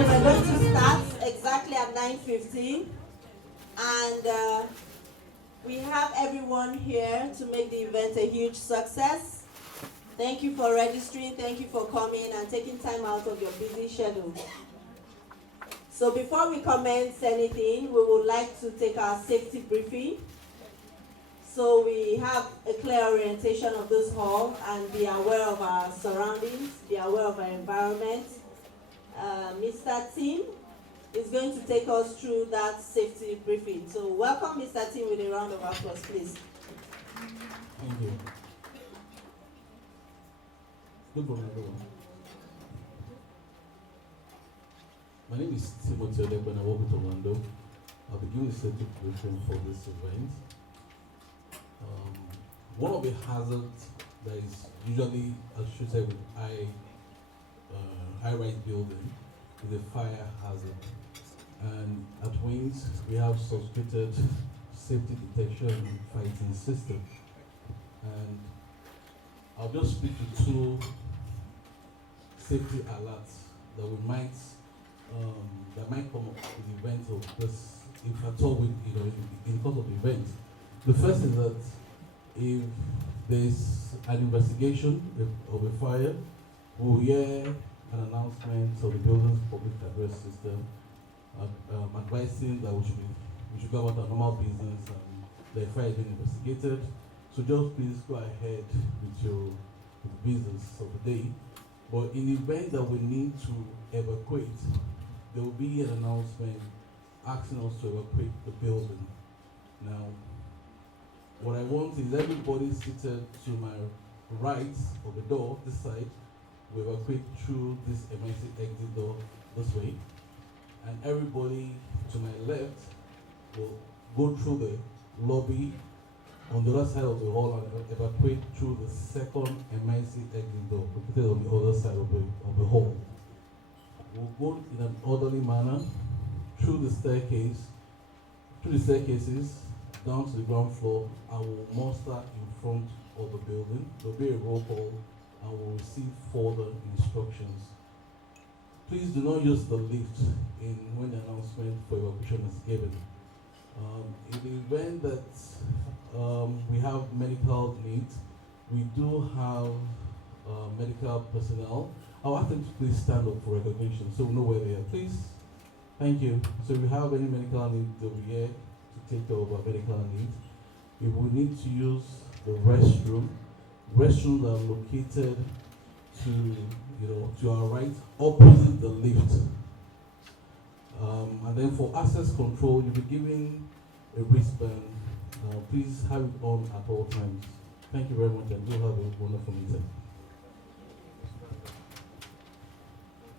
we're going to start exactly at 9:15, and we have everyone here to make the event a huge success. Thank you for registering, thank you for coming and taking time out of your busy schedule. So before we commence anything, we would like to take our safety briefing. So we have a clear orientation of this hall and be aware of our surroundings, be aware of our environment. Mr. Tim is going to take us through that safety briefing. So welcome Mr. Tim with a round of applause, please. Thank you. Good morning, everyone. My name is Timothy Odebo and I work with Orlando. I'll be giving a safety briefing for this event. One of the hazards that is usually associated with high-rise building is a fire hazard. And at Wings, we have subscripted safety detection and fighting system. And I'll just speak to two safety alerts that we might come up with the event of this, if at all, in the course of the event. The first is that if there's an investigation of a fire, we'll hear an announcement of the building's public address system advising that we should go about our normal business and the fire is being investigated. So just please go ahead with the business of the day. But in the event that we need to evacuate, there will be an announcement asking us to evacuate the building. Now, what I want is everybody seated to my right of the door, this side, will evacuate through this emergency exit door this way. And everybody to my left will go through the lobby on the other side of the hall and evacuate through the second emergency exit door, located on the other side of the hall. We'll go in an orderly manner through the staircases, down to the ground floor, and we'll muster in front of the building. There'll be a roll call and we'll receive further instructions. Please do not use the lift when the announcement for evacuation is given. In the event that we have medical needs, we do have medical personnel. I'll ask them to please stand up for recognition so we know where they are. Please. Thank you. So if we have any medical needs, they'll be here to take care of our medical needs. If we need to use the restrooms are located to our right, opposite the lift. And then for access control, you'll be given a wristband. Please have it on at all times. Thank you very much and do have a wonderful meeting.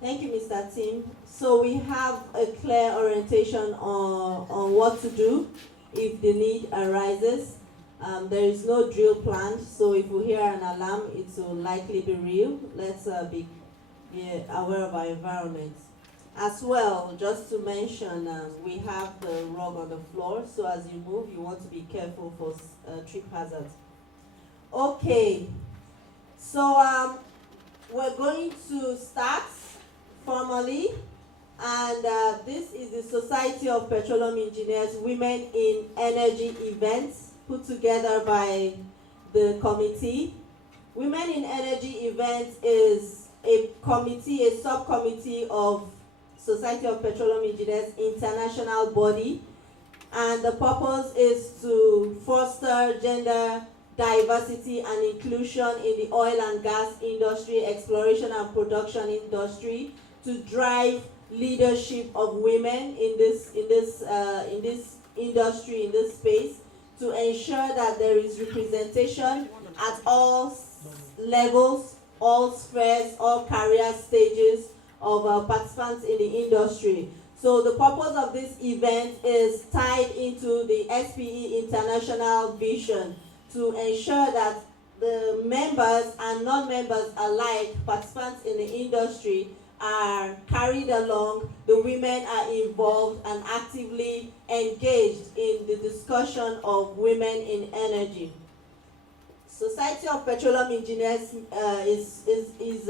Thank you, Mr. Tim. So we have a clear orientation on what to do if the need arises. There is no drill planned, so if we hear an alarm, it will likely be real. Let's be aware of our environment. As well, just to mention, we have the rug on the floor, so as you move, you want to be careful for trip hazards. Okay, so we're going to start formally, and this is the Society of Petroleum Engineers Women in Energy Events, put together by the committee. Women in Energy Events is a committee, a subcommittee of Society of Petroleum Engineers international body, and the purpose is to foster gender diversity and inclusion in the oil and gas industry, exploration and production industry, to drive leadership of women in this industry, in this space, to ensure that there is representation at all levels, all spheres, all career stages of participants in the industry. So the purpose of this event is tied into the SPE international vision to ensure that the members and non-members alike, participants in the industry, are carried along, the women are involved and actively engaged in the discussion of women in energy. Society of Petroleum Engineers is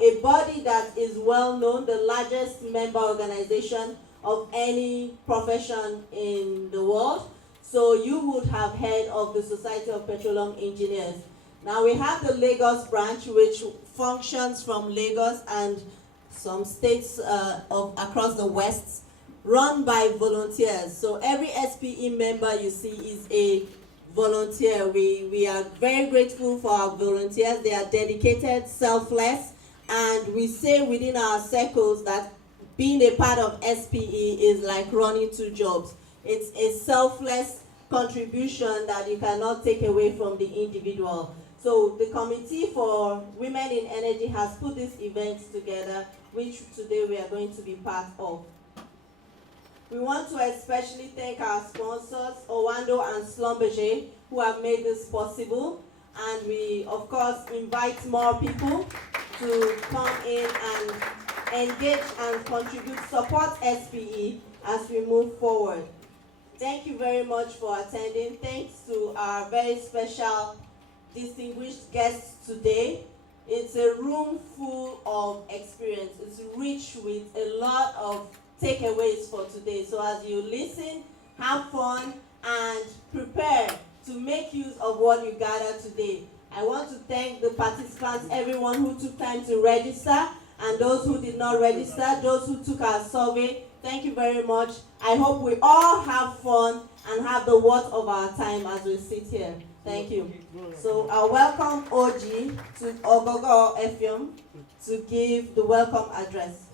a body that is well known, the largest member organization of any profession in the world. So you would have heard of the Society of Petroleum Engineers. Now we have the Lagos branch, which functions from Lagos and some states across the West, run by volunteers. So every SPE member you see is a volunteer. We are very grateful for our volunteers. They are dedicated, selfless, and we say within our circles that being a part of SPE is like running two jobs. It's a selfless contribution that you cannot take away from the individual. So the Committee for Women in Energy has put this event together, which today we are going to be part of. We want to especially thank our sponsors, Owando and Schlumberger, who have made this possible. And we, of course, invite more people to come in and engage and contribute, support SPE as we move forward. Thank you very much for attending. Thanks to our very special distinguished guests today. It's a room full of experience. It's rich with a lot of takeaways for today. So as you listen, have fun, and prepare to make use of what you gathered today. I want to thank the participants, everyone who took time to register, and those who did not register, those who took our survey. Thank you very much. I hope we all have fun and have the worth of our time as we sit here. Thank you. So I welcome OG to Ogogo Effium to give the welcome address.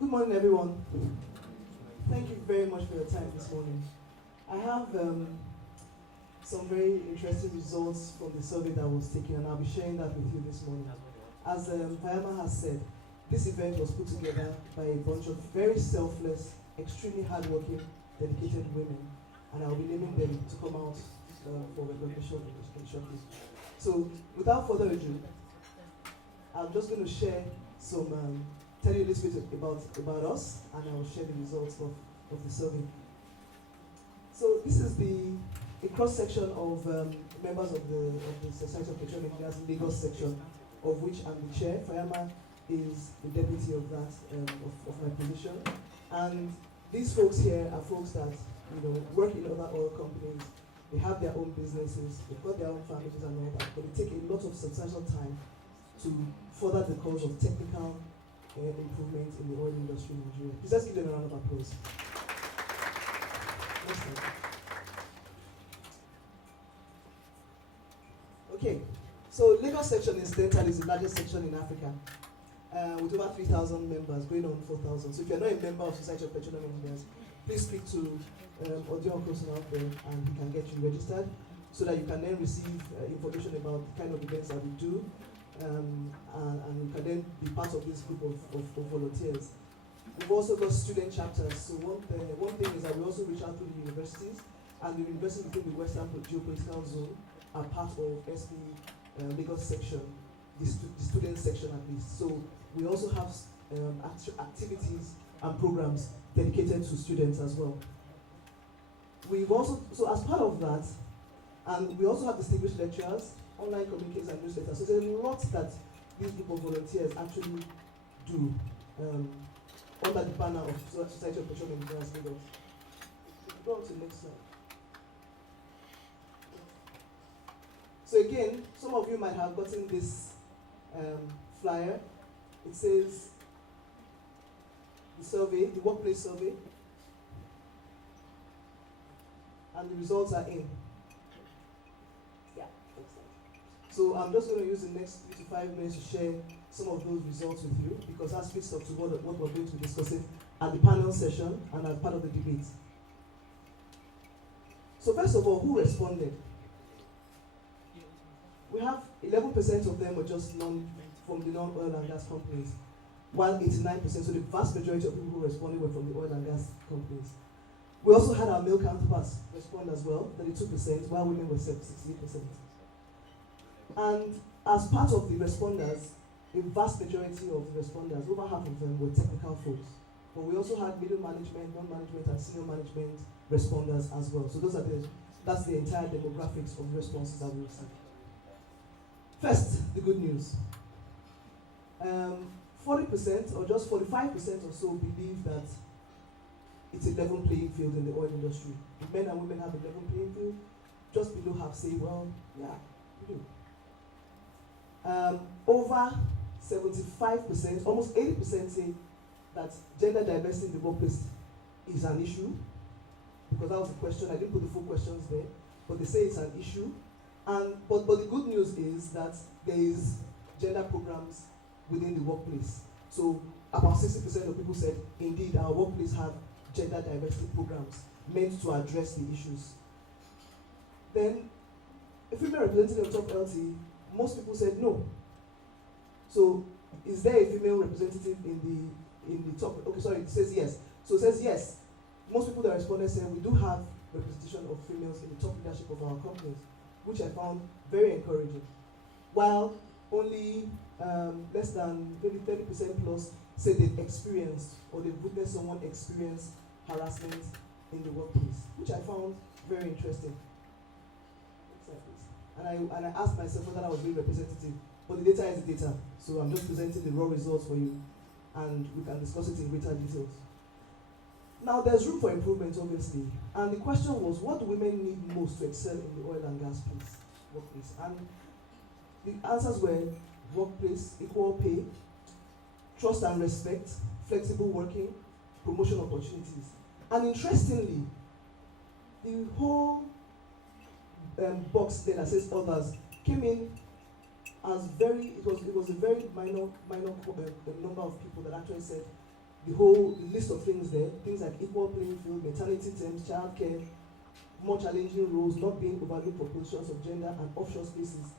Good morning, everyone. Thank you very much for your time this morning. I have some very interesting results from the survey that was taken, and I'll be sharing that with you this morning. As Fayama has said, this event was put together by a bunch of very selfless, extremely hardworking, dedicated women, and I'll be naming them to come out for recognition shortly. So, without further ado, I'm just going to share some tell you a little bit about us, and I will share the results of the survey. So this is a cross-section of members of the Society of Petroleum Engineers Lagos section, of which I'm the chair. Fayama is the deputy of that, of my position. And these folks here are folks that work in other oil companies. They have their own businesses, they've got their own families and all that, but they take a lot of substantial time to further the cause of technical improvement in the oil industry in Nigeria. Please let's give them a round of applause. Next slide. Okay, so Lagos section incidentally is the largest section in Africa, with over 3,000 members, going on 4,000. So if you're not a member of Society of Petroleum Engineers, please speak to Audio person out there, and he can get you registered, so that you can then receive information about the kind of events that we do. And you can then be part of this group of volunteers. We've also got student chapters. So one thing is that we also reach out to the universities, and the universities within the Western Geopolitical Zone are part of SPE Lagos section, the student section at least. So we also have activities and programs dedicated to students as well. We've also, so as part of that, and we also have distinguished lecturers, online communiques and newsletters. So there's a lot that these group of volunteers actually do under the banner of Society of Petroleum Engineers Lagos. Go on to the next slide. So again, some of you might have gotten this flyer. It says the survey, the workplace survey, and the results are in. So I'm just going to use the next 3 to 5 minutes to share some of those results with you, because that speaks up to what we're going to be discussing at the panel session and as part of the debate. So first of all, who responded? We have 11% of them were just from the non-oil and gas companies, while 89%, so the vast majority of people who responded were from the oil and gas companies. We also had our male counterparts respond as well, 32%, while women were 68%. And as part of the responders, a vast majority of the responders, over half of them, were technical folks. But we also had middle management, non-management, and senior management responders as well. So that's the entire demographics of responses that we received. First, the good news. 40% or just 45% or so believe that it's a level playing field in the oil industry. If men and women have a level playing field, just below half say, well, yeah, we do. Over 75%, almost 80% say that gender diversity in the workplace is an issue, because that was the question. I didn't put the full questions there, but they say it's an issue. But the good news is that there is gender programs within the workplace. So about 60% of people said, indeed, our workplace have gender diversity programs meant to address the issues. Then, a female representative of top LT, most people said no. So, is there a female representative in the top? Okay, sorry, it says yes. So it says yes. Most people that responded said we do have representation of females in the top leadership of our companies, which I found very encouraging. While only less than maybe 30% plus said they've experienced or they've witnessed someone experience harassment in the workplace, which I found very interesting. And I asked myself whether I was being representative, but the data is the data, so I'm just presenting the raw results for you, and we can discuss it in greater details. Now, there's room for improvement, obviously, and the question was, what do women need most to excel in the oil and gas workplace? And the answers were workplace, equal pay, trust and respect, flexible working, promotion opportunities. And interestingly, the whole box there that says others came in as it was a very minor number of people that actually said the whole list of things there, things like equal playing field, maternity terms, childcare, more challenging roles, not being overlooked for positions of gender, and offshore spaces,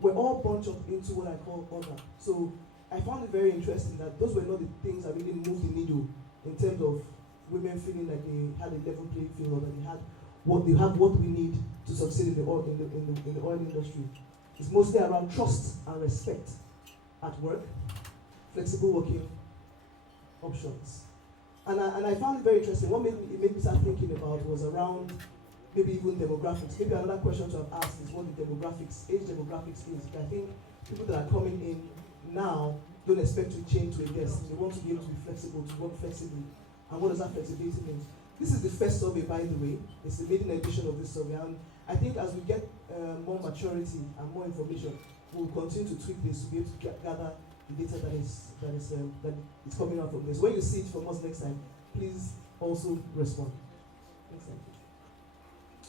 were all bunched up into what I call other. So I found it very interesting that those were not the things that really moved the needle in terms of women feeling like they had a level playing field, or that they have what we need to succeed in the oil industry. It's mostly around trust and respect at work, flexible working options. And I found it very interesting. What made me start thinking about was around maybe even demographics. Maybe another question to have asked is what the age demographics is. But I think people that are coming in now don't expect to change to a desk. They want to be able to be flexible, to work flexibly. And what does that flexibility mean? This is the first survey, by the way. It's the maiden edition of this survey. And I think as we get more maturity and more information, we'll continue to tweak this to be able to gather the data that is coming out from this. When you see it from us next time, please also respond. Next time.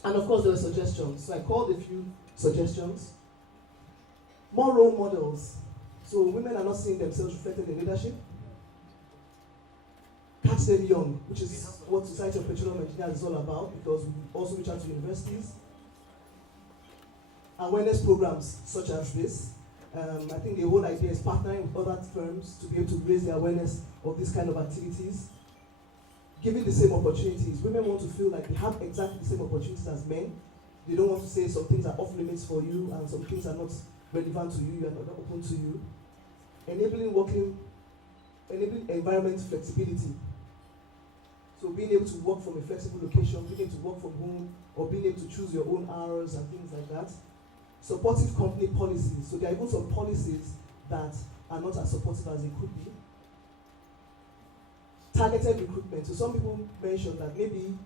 And of course, there were suggestions. So I called a few suggestions. More role models. So women are not seeing themselves reflected in leadership. Catch them young, which is what Society of Petroleum Engineers is all about, because we also reach out to universities. Awareness programs such as this. I think the whole idea is partnering with other firms to be able to raise the awareness of these kind of activities. Giving the same opportunities. Women want to feel like they have exactly the same opportunities as men. They don't want to say some things are off limits for you and some things are not relevant to you, are not open to you. Enabling environment flexibility. So being able to work from a flexible location, being able to work from home, or being able to choose your own hours and things like that. Supportive company policies. So there are even some policies that are not as supportive as they could be. Targeted recruitment. So some people mention that maybe,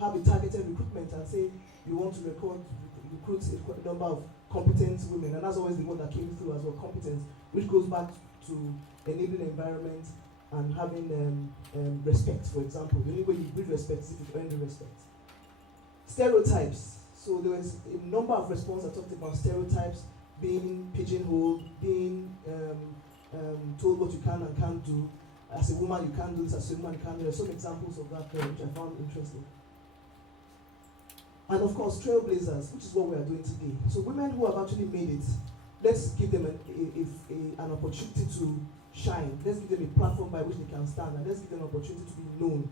have a targeted recruitment and say you want to recruit a number of competent women, and that's always the one that came through as well, competence, which goes back to enabling environment and having respect, for example. The only way you build respect is if you earn the respect. Stereotypes. So there was a number of responses that talked about stereotypes, being pigeonholed, being told what you can and can't do. As a woman, you can't do this, as a woman, you can't do this. There are some examples of that which I found interesting. And of course, trailblazers, which is what we are doing today. So women who have actually made it, let's give them an opportunity to shine. Let's give them a platform by which they can stand, and let's give them an opportunity to be known.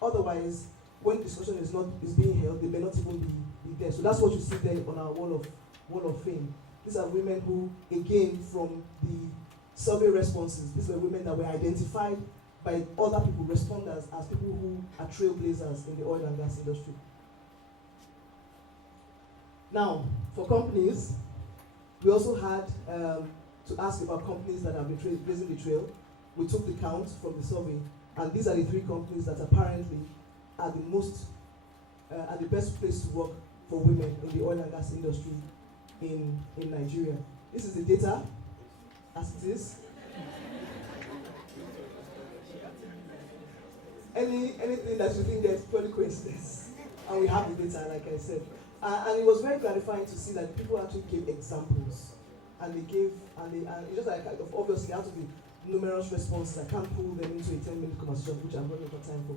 Otherwise, when discussion is being held, they may not even be there. So that's what you see there on our wall of fame. These are women who, again, from the survey responses. These were women that were identified by other people, responders, as people who are trailblazers in the oil and gas industry. Now, for companies, we also had to ask about companies that have been blazing the trail. We took the count from the survey, and these are the 3 companies that apparently are the best place to work for women in the oil and gas industry in Nigeria. This is the data as it is. Anything that you think there's purely coincidence, and we have the data, like I said, and it was very gratifying to see that people actually gave examples, and it's just like obviously out of the numerous responses, I can't pull them into a 10-minute conversation, which I'm running out of time for.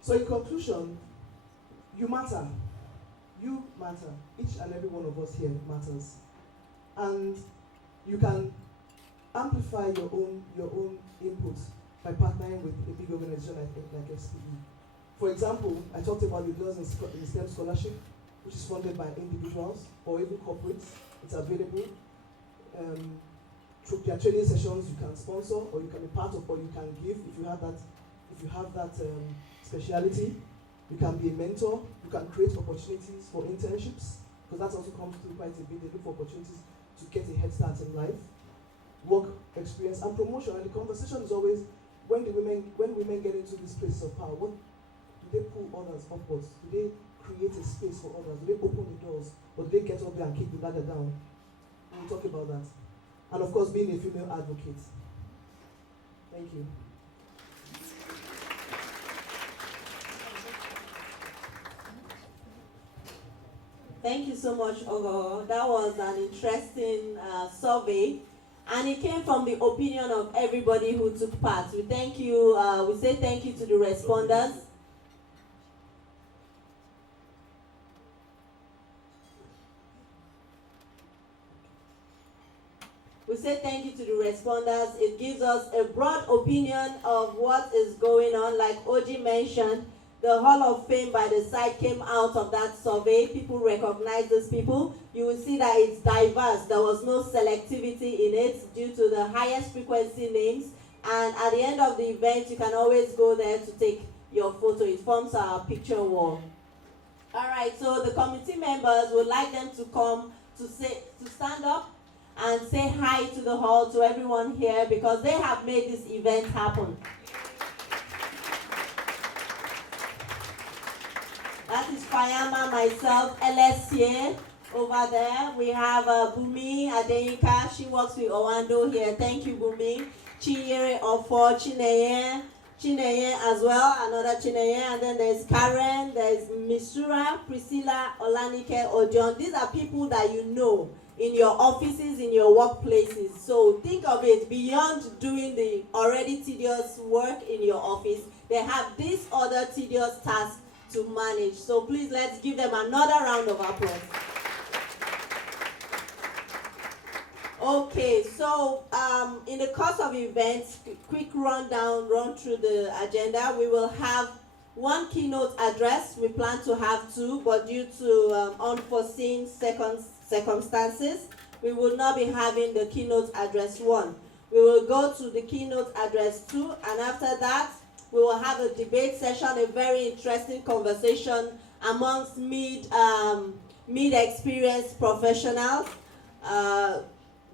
So in conclusion, you matter. You matter. Each and every one of us here matters. And you can amplify your own input by partnering with a big organization like SPE. For example, I talked about the Girls in STEM Scholarship, which is funded by individuals or even corporates. It's available. Through their training sessions, you can sponsor, or you can be part of, or you can give if you have that speciality. You can be a mentor. You can create opportunities for internships, because that also comes through quite a bit. They look for opportunities to get a head start in life, work experience, and promotion. And the conversation is always, when women get into this place of power, what do they pull others upwards? Do they create a space for others? Do they open the doors, or do they get up there and kick the ladder down? We'll talk about that. And of course, being a female advocate. Thank you. Thank you so much, Ogo. That was an interesting survey, and it came from the opinion of everybody who took part. We thank you. We say thank you to the responders. We say thank you to the responders. It gives us a broad opinion of what is going on. Like Oji mentioned, the Hall of Fame by the side came out of that survey. People recognize these people. You will see that it's diverse. There was no selectivity in it due to the highest frequency names. And at the end of the event, you can always go there to take your photo. It forms our picture wall. All right, so the committee members would like them to come to stand up and say hi to the hall, to everyone here, because they have made this event happen. That is Fayama, myself, LSCA over there. We have Bumi Adeyinka. She works with Owando here. Thank you, Bumi. Chinyere Ofo, Chineye as well, another Chineye. And then there's Karen, there's Misura, Priscilla, Olanike, Ojon. These are people that you know in your offices, in your workplaces. So think of it, beyond doing the already tedious work in your office, they have this other tedious task to manage. So please, let's give them another round of applause. Okay, so in the course of events, quick run through the agenda. We will have one keynote address. We plan to have 2, but due to unforeseen circumstances, we will not be having the keynote address 1. We will go to the keynote address 2, and after that, we will have a debate session, a very interesting conversation amongst mid-experienced professionals,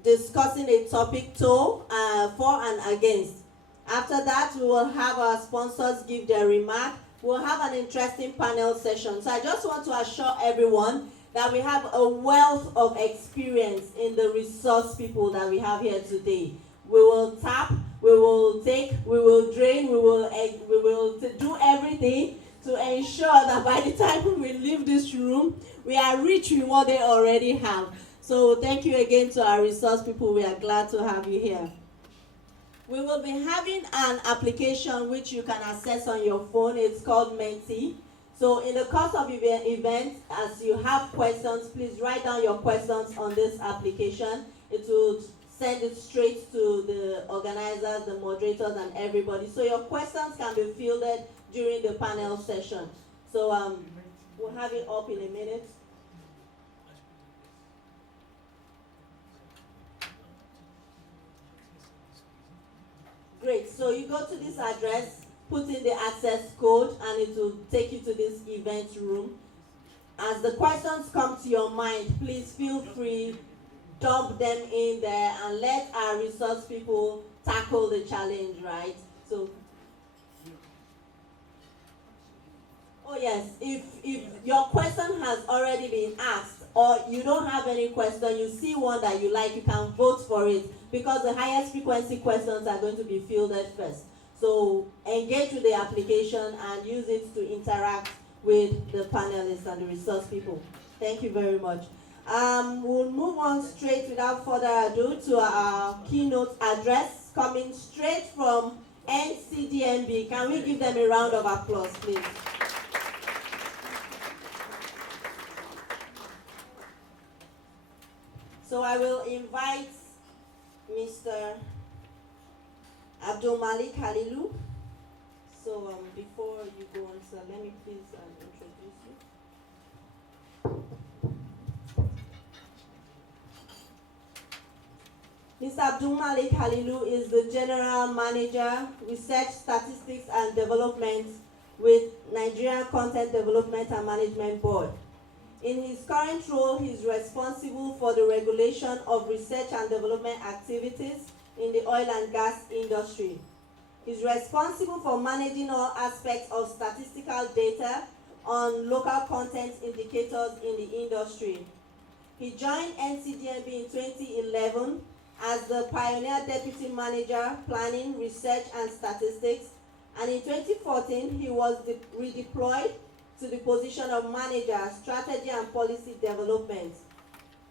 discussing a topic for and against. After that, we will have our sponsors give their remark. We'll have an interesting panel session. So I just want to assure everyone that we have a wealth of experience in the resource people that we have here today. We will tap, we will take, we will drain, we will do everything to ensure that by the time we leave this room, we are rich with what they already have. So thank you again to our resource people. We are glad to have you here. We will be having an application which you can access on your phone. It's called Menti. So in the course of event, as you have questions, please write down your questions on this application. It will send it straight to the organizers, the moderators, and everybody. So your questions can be fielded during the panel session. So We'll have it up in a minute. Great, so you go to this address, put in the access code, and it will take you to this event room. As the questions come to your mind, please feel free, dump them in there, and let our resource people tackle the challenge, right? So, oh yes, if your question has already been asked, or you don't have any question, you see one that you like, you can vote for it, because the highest frequency questions are going to be fielded first. So engage with the application and use it to interact with the panelists and the resource people. Thank you very much. We'll move on straight without further ado to our keynote address coming straight from NCDMB. Can we give them a round of applause, please? So I will invite Mr. Abdul Malik Halilu. So before you go on, sir, let me please introduce you. Mr. Abdul Malik Halilu is the General Manager, Research, Statistics and Development with Nigerian Content Development and Management Board. In his current role, he is responsible for the regulation of research and development activities in the oil and gas industry. He's responsible for managing all aspects of statistical data on local content indicators in the industry. He joined NCDMB in 2011 as the Pioneer Deputy Manager, Planning, Research and Statistics, and in 2014 he was redeployed to the position of Manager, Strategy and Policy Development.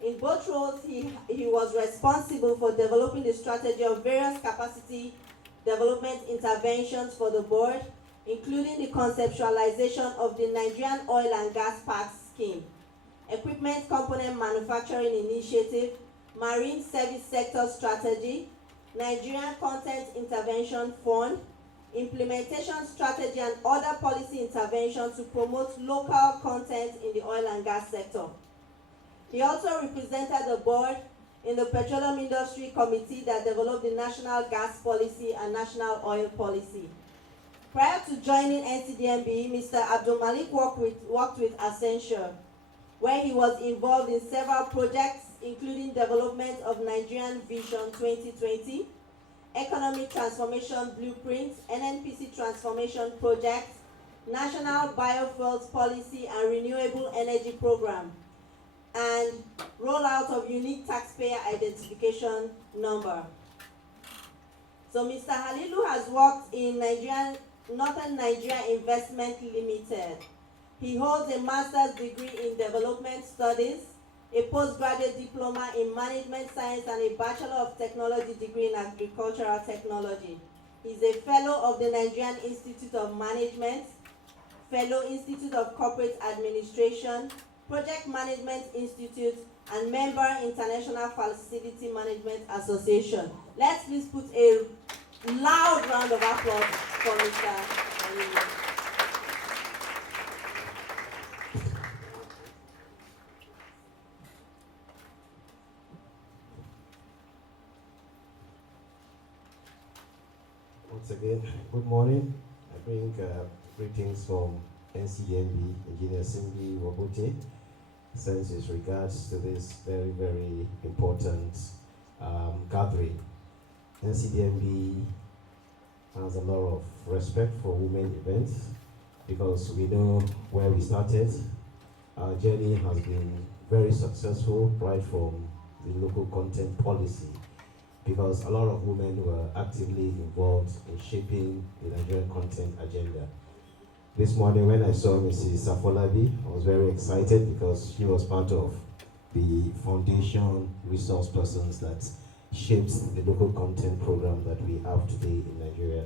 In both roles, he was responsible for developing the strategy of various capacity development interventions for the board, including the conceptualization of the Nigerian Oil and Gas Parks Scheme, Equipment Component Manufacturing Initiative, Marine Service Sector Strategy, Nigerian Content Intervention Fund, implementation strategy and other policy interventions to promote local content in the oil and gas sector. He also represented the board in the Petroleum Industry Committee that developed the National Gas Policy and National Oil Policy. Prior to joining NCDMB, Mr. Abdul Malik worked with Accenture, where he was involved in several projects, including development of Nigerian Vision 2020, Economic Transformation Blueprint, NNPC Transformation Project, National Biofuels Policy and Renewable Energy Program, and rollout of Unique Taxpayer Identification Number. So Mr. Halilu has worked in Northern Nigeria Investment Limited. He holds a master's degree in development studies, a postgraduate diploma in management science, and a Bachelor of Technology degree in agricultural technology. He's a fellow of the Nigerian Institute of Management, fellow Institute of Corporate Administration, Project Management Institute, and member International Facility Management Association. Let's please put a loud round of applause for Mr. Halilu. Once again, good morning. I bring greetings from NCDMB, Engineer Simbi Wabote, sends his regards to this very, very important gathering. NCDMB has a lot of respect for women events because we know where we started. Our journey has been very successful right from the local content policy, because a lot of women were actively involved in shaping the Nigerian content agenda. This morning when I saw Mrs. Safolabi, I was very excited because she was part of the foundation resource persons that shapes the local content program that we have today in Nigeria.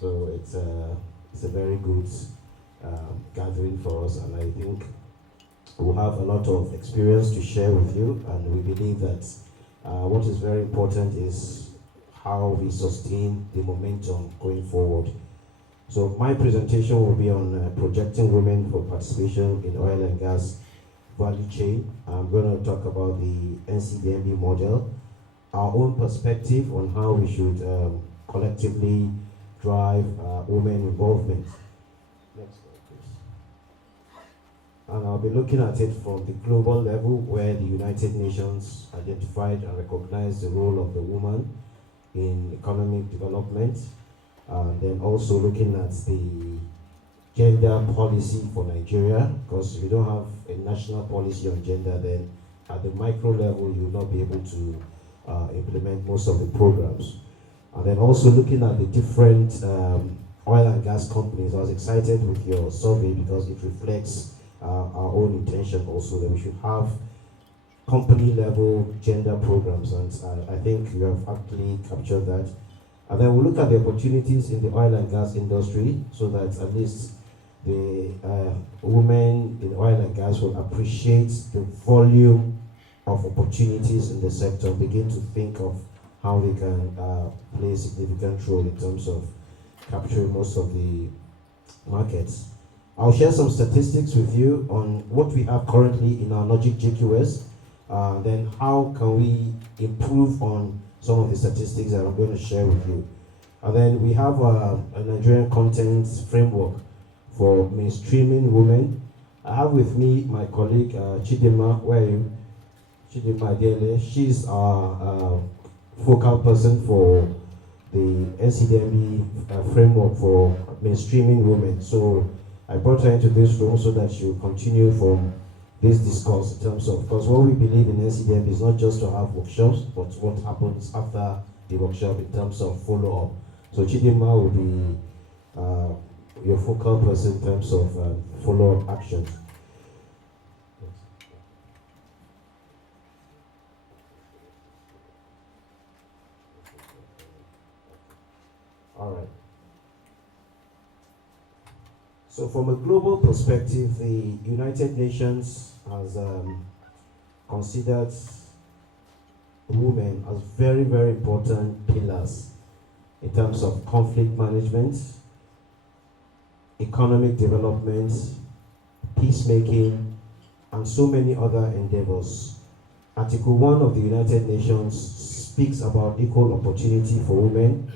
So it's a very good gathering for us, and I think we'll have a lot of experience to share with you, and we believe that what is very important is how we sustain the momentum going forward. So my presentation will be on projecting women for participation in oil and gas value chain. I'm going to talk about the NCDMB model, our own perspective on how we should collectively drive women involvement. Next slide, please. And I'll be looking at it from the global level, where the United Nations identified and recognized the role of the woman in economic development, and then also looking at the gender policy for Nigeria, because if you don't have a national policy on gender, then at the micro level you will not be able to implement most of the programs. And then also looking at the different oil and gas companies. I was excited with your survey because it reflects our own intention also, that we should have company level gender programs, and I think you have actually captured that. And then we'll look at the opportunities in the oil and gas industry, so that at least the women in oil and gas will appreciate the volume of opportunities in the sector, begin to think of how they can play a significant role in terms of capturing most of the markets. I'll share some statistics with you on what we have currently in our Logic JQS, then how can we improve on some of the statistics that I'm going to share with you. And then we have a Nigerian content framework for mainstreaming women. I have with me my colleague Chidima, where are you? Chidima Adele. She's our focal person for the NCDMB framework for mainstreaming women. So I brought her into this room so that she'll continue from this discourse in terms of, because what we believe in NCDMB is not just to have workshops, but what happens after the workshop in terms of follow-up. So Chidima will be your focal person in terms of follow-up actions. All right. So from a global perspective, the United Nations has considered women as very, very important pillars in terms of conflict management, economic development, peacemaking, and so many other endeavors. Article 1 of the United Nations speaks about equal opportunity for women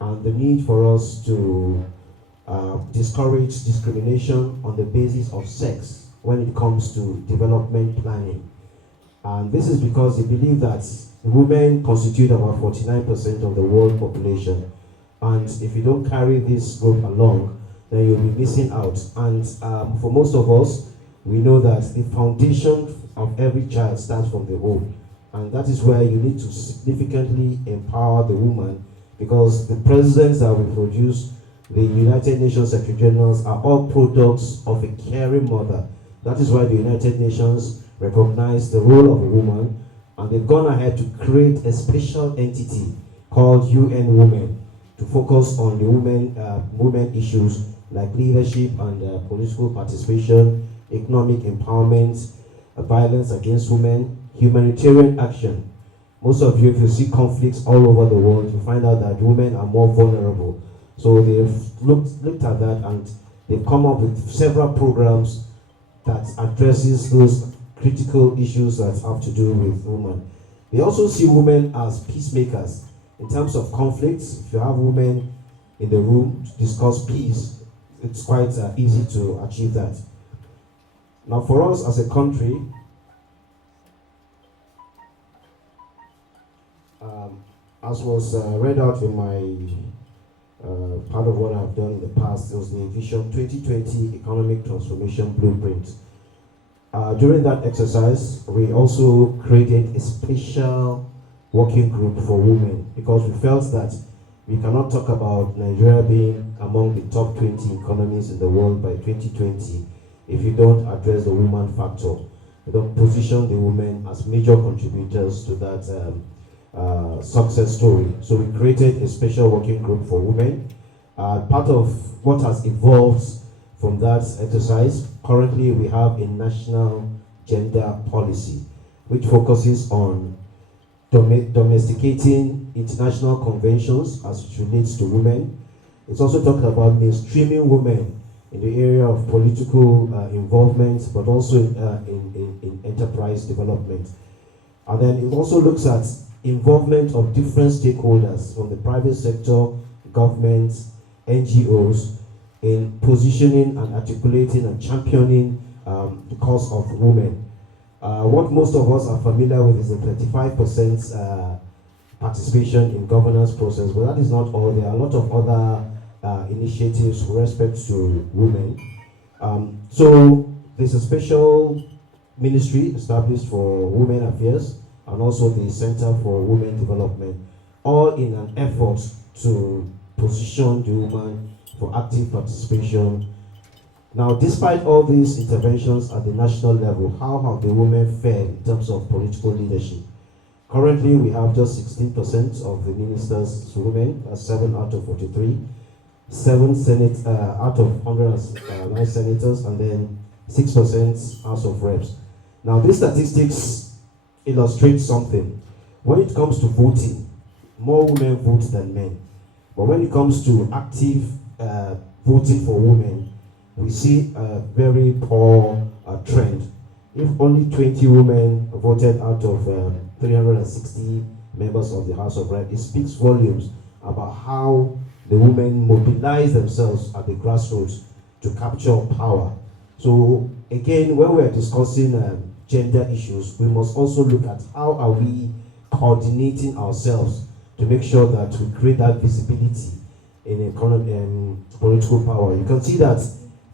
and the need for us to discourage discrimination on the basis of sex when it comes to development planning. And this is because they believe that women constitute about 49% of the world population. And if you don't carry this group along, then you'll be missing out. And for most of us, we know that the foundation of every child starts from the home. And that is where you need to significantly empower the woman, because the presidents that we produce, the United Nations Secretary Generals, are all products of a caring mother. That is why the United Nations recognize the role of a woman, and they've gone ahead to create a special entity called UN Women to focus on the women issues like leadership and political participation, economic empowerment, violence against women, humanitarian action. Most of you, if you see conflicts all over the world, you find out that women are more vulnerable. So they've looked at that, and they've come up with several programs that addresses those critical issues that have to do with women. They also see women as peacemakers in terms of conflicts. If you have women in the room to discuss peace, it's quite easy to achieve that. Now, for us as a country, as was read out in my part of what I've done in the past, it was the Vision 2020 Economic Transformation Blueprint. During that exercise, we also created a special working group for women, because we felt that we cannot talk about Nigeria being among the top 20 economies in the world by 2020 if you don't address the woman factor. You don't position the women as major contributors to that success story. So we created a special working group for women. Part of what has evolved from that exercise, currently we have a national gender policy which focuses on domesticating international conventions as it relates to women, It's also talking about mainstreaming women in the area of political involvement, but also in enterprise development. And then it also looks at involvement of different stakeholders from the private sector, government, NGOs, in positioning and articulating and championing the cause of women. What most of us are familiar with is the 35% participation in governance process, but that is not all. There are a lot of other initiatives with respect to women. So there's a special ministry established for women affairs and also the Center for Women Development, all in an effort to position the woman for active participation. Now, despite all these interventions at the national level, how have the women fared in terms of political leadership? Currently, we have just 16% of the ministers women, 7 out of 43, 7 out of 109 senators, and then 6% House of Reps. Now, these statistics illustrate something. When it comes to voting, more women vote than men. But when it comes to active voting for women, we see a very poor trend. If only 20 women voted out of 360 members of the House of Reps, it speaks volumes about how the women mobilize themselves at the grassroots to capture power. So again, when we're discussing gender issues, we must also look at how are we coordinating ourselves to make sure that we create that visibility in political power. You can see that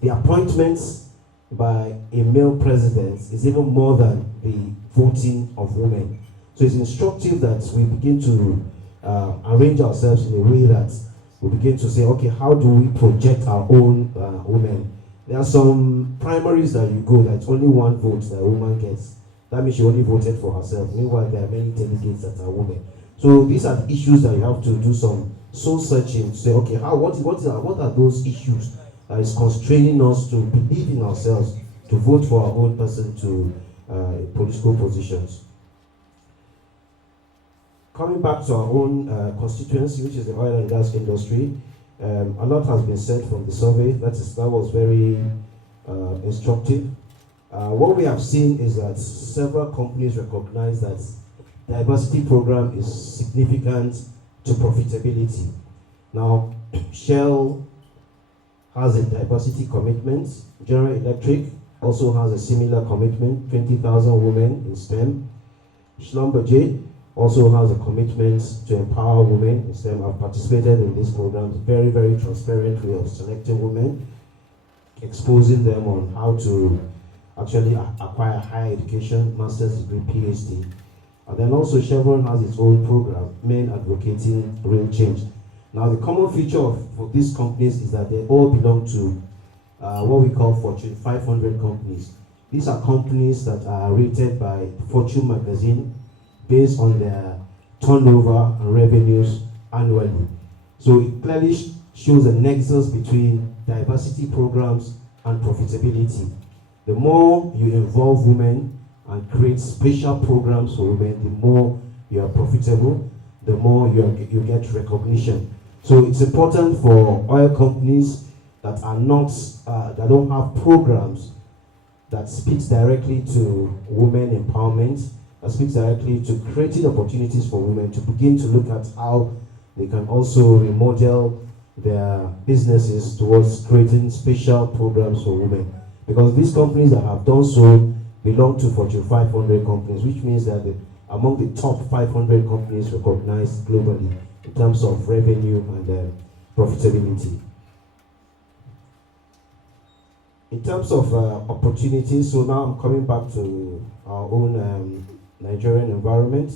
the appointments by a male president is even more than the voting of women. So it's instructive that we begin to arrange ourselves in a way that we begin to say, okay, how do we project our own women? There are some primaries that you go, that's only one vote that a woman gets. That means she only voted for herself. Meanwhile, there are many delegates that are women. So these are the issues that you have to do some soul searching to say, okay, what are those issues that is constraining us to believe in ourselves, to vote for our own person to political positions. Coming back to our own constituency, which is the oil and gas industry, a lot has been said from the survey. That was very instructive. What we have seen is that several companies recognize that diversity program is significant to profitability. Now, Shell has a diversity commitment. General Electric also has a similar commitment, 20,000 women in STEM. Schlumberger also has a commitment to empower women in STEM. I've participated in this program, very, very transparent way of selecting women, exposing them on how to actually acquire higher education, master's degree, PhD. And then also Chevron has its own program, Men Advocating Real Change. Now the common feature for these companies is that they all belong to what we call Fortune 500 companies. These are companies that are rated by Fortune magazine based on their turnover and revenues annually. So it clearly shows a nexus between diversity programs and profitability. The more you involve women and create special programs for women, the more you are profitable, the more you get recognition. So it's important for oil companies that are not, that don't have programs that speaks directly to women empowerment, that speaks directly to creating opportunities for women to begin to look at how they can also remodel their businesses towards creating special programs for women. Because these companies that have done so belong to Fortune 500 companies, which means that they're among the top 500 companies recognized globally in terms of revenue and profitability. In terms of opportunities, so now I'm coming back to our own Nigerian environment.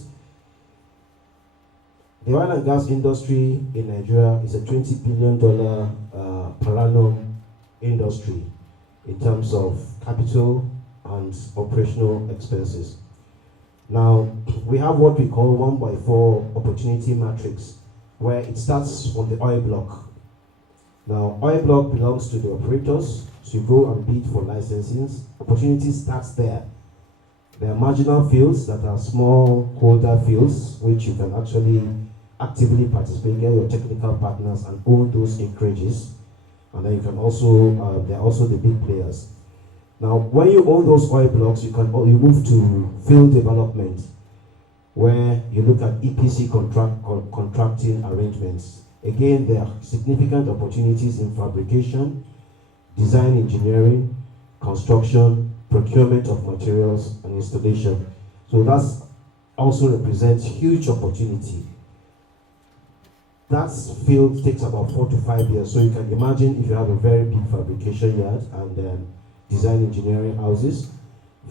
The oil and gas industry in Nigeria is a $20 billion per annum industry in terms of capital and operational expenses. Now, we have what we call 1x4 opportunity matrix, where it starts from the oil block. Now, oil block belongs to the operators, so you go and bid for licensing. Opportunity starts there. There are marginal fields that are small holder fields, which you can actually actively participate, get your technical partners and own those acreages. And then you can also, they're also the big players. Now, when you own those oil blocks, you move to field development, where you look at EPC contracting arrangements. Again, there are significant opportunities in fabrication, design engineering, construction, procurement of materials, and installation. So that also represents huge opportunity. That field takes about 4 to 5 years. So you can imagine if you have a very big fabrication yard and design engineering houses,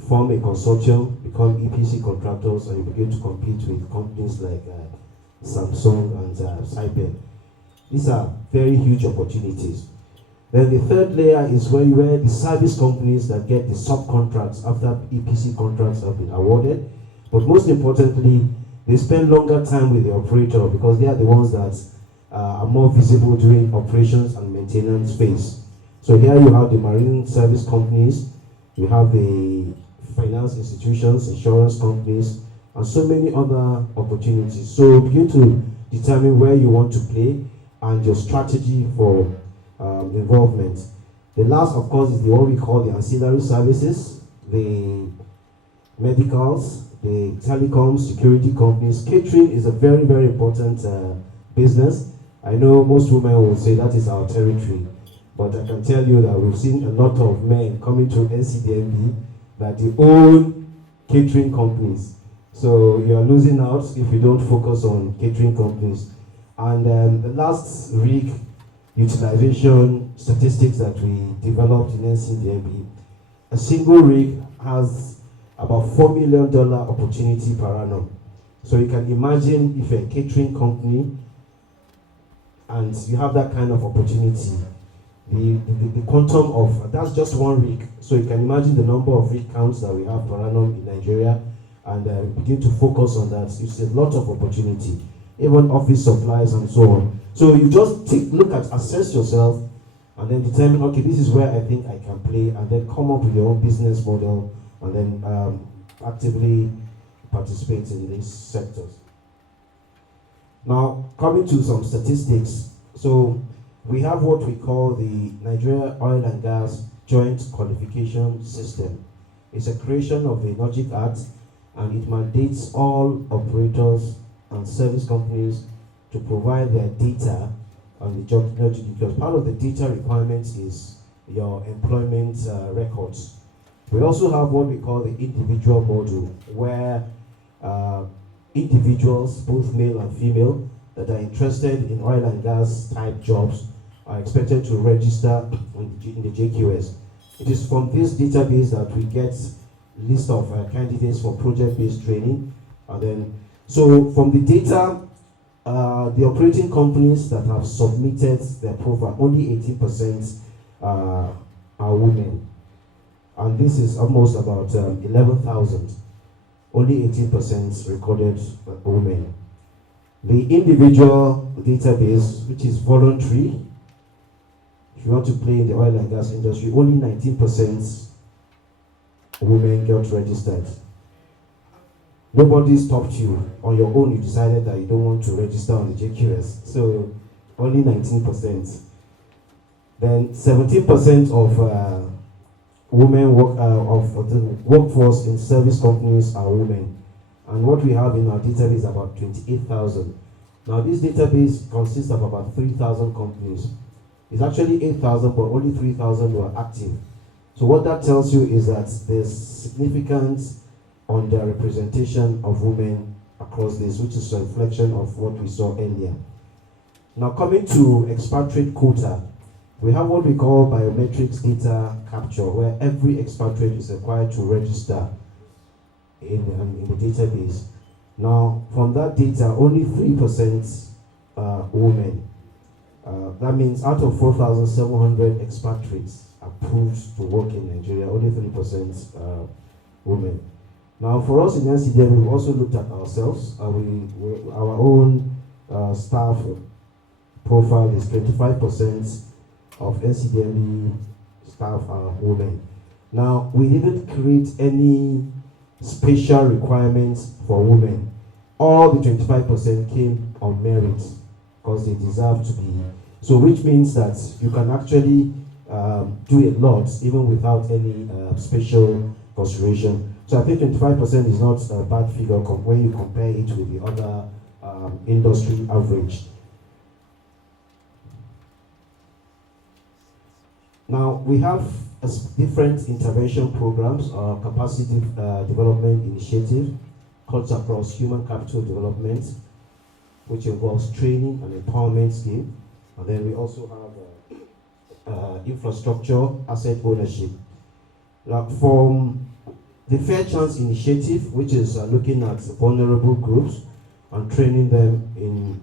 form a consortium, become EPC contractors, and you begin to compete with companies like Samsung and Saipem. These are very huge opportunities. Then the third layer is where the service companies that get the subcontracts after EPC contracts have been awarded. But most importantly, they spend longer time with the operator because they are the ones that are more visible during operations and maintenance phase. So here you have the marine service companies, you have the finance institutions, insurance companies, and so many other opportunities. So begin to determine where you want to play and your strategy for involvement. The last, of course, is what we call the ancillary services, the medicals, the telecoms, security companies. Catering is a very, very important business. I know most women will say that is our territory, but I can tell you that we've seen a lot of men coming to NCDMB that they own catering companies. So you are losing out if you don't focus on catering companies. And the last rig utilization statistics that we developed in NCDMB, a single rig has about $4 million opportunity per annum. So you can imagine if you're a catering company and you have that kind of opportunity, the quantum of, that's just one rig. So you can imagine the number of rig counts that we have per annum in Nigeria, and begin to focus on that. It's a lot of opportunity, even office supplies and so on. So you just assess yourself, and then determine, okay, this is where I think I can play, and then come up with your own business model, and then actively participate in these sectors. Now, coming to some statistics. So we have what we call the Nigeria Oil and Gas Joint Qualification System. It's a creation of the Logic Act, and it mandates all operators and service companies to provide their data on the job, because part of the data requirements is your employment records. We also have what we call the individual module, where individuals, both male and female, that are interested in oil and gas type jobs are expected to register in the JQS. It is from this database that we get list of candidates for project-based training. And then, so from the data, the operating companies that have submitted their profile, only 18% are women. And this is almost about 11,000. Only 18% recorded women. The individual database, which is voluntary, if you want to play in the oil and gas industry, only 19% women got registered. Nobody stopped you. On your own, you decided that you don't want to register on the JQS. So only 19%. Then 17% of women of the workforce in service companies are women. And what we have in our database is about 28,000. Now this database consists of about 3,000 companies. It's actually 8,000, but only 3,000 were active. So what that tells you is that there's significant underrepresentation of women across this, which is a reflection of what we saw earlier. Now coming to expatriate quota, we have what we call biometrics data capture, where every expatriate is required to register in the database. Now, from that data, only 3% are women. That means out of 4,700 expatriates approved to work in Nigeria, only 3% are women. Now, for us in NCDM, we've also looked at ourselves. Our own staff profile is 25% of NCDM staff are women. Now, we didn't create any special requirements for women. All the 25% came on merit, because they deserve to be. So which means that you can actually do a lot even without any special consideration. So I think 25% is not a bad figure when you compare it with the other industry average. Now we have different intervention programs or capacity development initiative cuts across human capital development, which involves training and empowerment scheme. And then we also have infrastructure asset ownership. From the Fair Chance Initiative, which is looking at vulnerable groups and training them in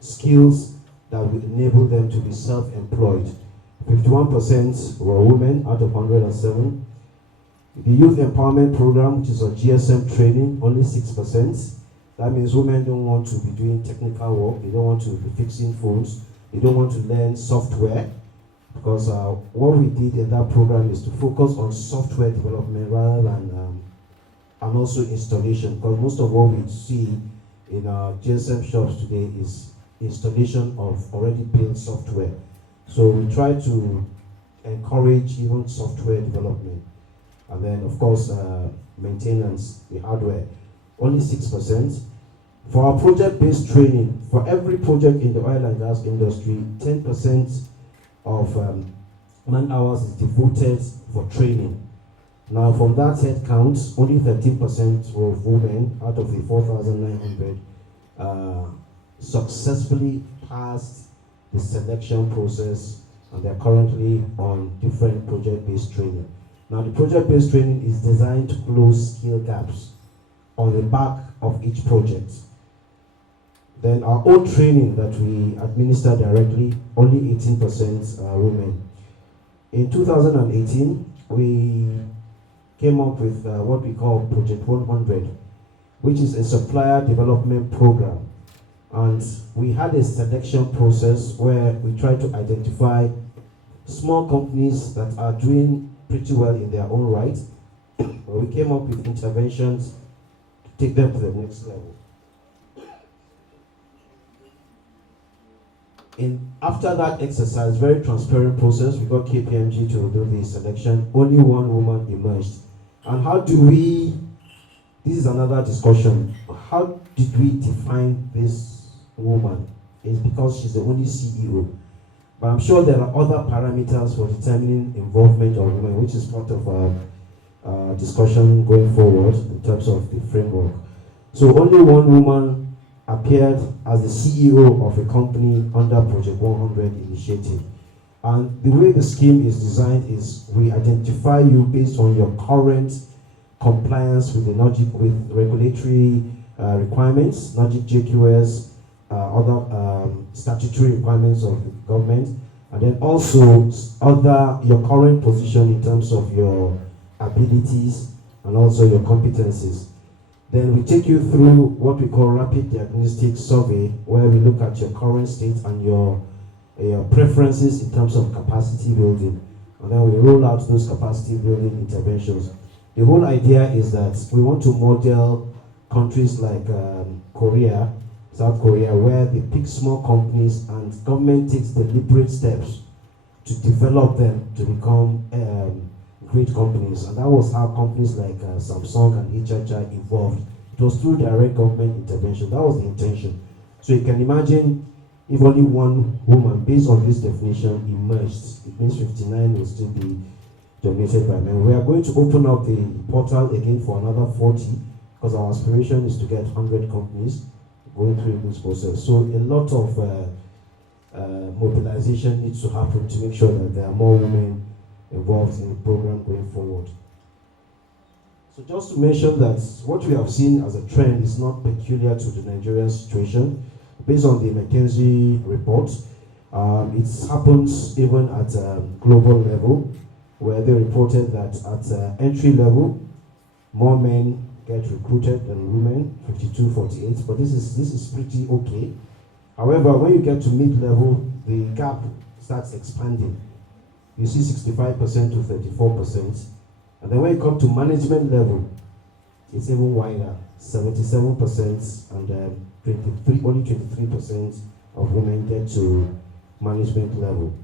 skills that will enable them to be self-employed. 51% were women out of 107. The Youth Empowerment Program, which is a GSM training, only 6%. That means women don't want to be doing technical work, they don't want to be fixing phones, they don't want to learn software, because what we did in that program is to focus on software development rather than, and also installation, because most of what we see in our GSM shops today is installation of already built software. So we try to encourage even software development. And then, of course, maintenance, the hardware, only 6%. For our project-based training, for every project in the oil and gas industry, 10% of man hours is devoted for training. Now, from that head count, only 13% were women out of the 4,900 successfully passed the selection process, and they're currently on different project-based training. Now, the project-based training is designed to close skill gaps on the back of each project. Then our own training that we administer directly, only 18% are women. In 2018, we came up with what we call Project 100, which is a supplier development program. And we had a selection process where we tried to identify small companies that are doing pretty well in their own right. But we came up with interventions to take them to the next level. After that exercise, very transparent process, we got KPMG to do the selection. Only one woman emerged. And how do we, this is another discussion, how did we define this woman? It's because she's the only CEO. But I'm sure there are other parameters for determining involvement of women, which is part of our discussion going forward in terms of the framework. So only one woman appeared as the CEO of a company under Project 100 initiative. And the way the scheme is designed is we identify you based on your current compliance with with regulatory requirements, NOGIC JQS, other statutory requirements of the government, and then also your current position in terms of your abilities and also your competencies. Then we take you through what we call rapid diagnostic survey, where we look at your current state and your preferences in terms of capacity building. And then we roll out those capacity building interventions. The whole idea is that we want to model countries like Korea, South Korea, where they pick small companies and government takes deliberate steps to develop them to become great companies. And that was how companies like Samsung and HHI evolved. It was through direct government intervention. That was the intention. So you can imagine if only one woman, based on this definition, emerged, it means 59 will still be dominated by men. We are going to open up the portal again for another 40, because our aspiration is to get 100 companies going through this process. So a lot of mobilization needs to happen to make sure that there are more women involved in the program going forward. So just to mention that what we have seen as a trend is not peculiar to the Nigerian situation. Based on the McKinsey report, it happens even at global level, where they reported that at entry level, more men get recruited than women, 52-48, but this is pretty okay. However, when you get to mid-level, the gap starts expanding. You see 65% to 34%. And then when you come to management level, it's even wider, 77%, and only 23% of women get to management level.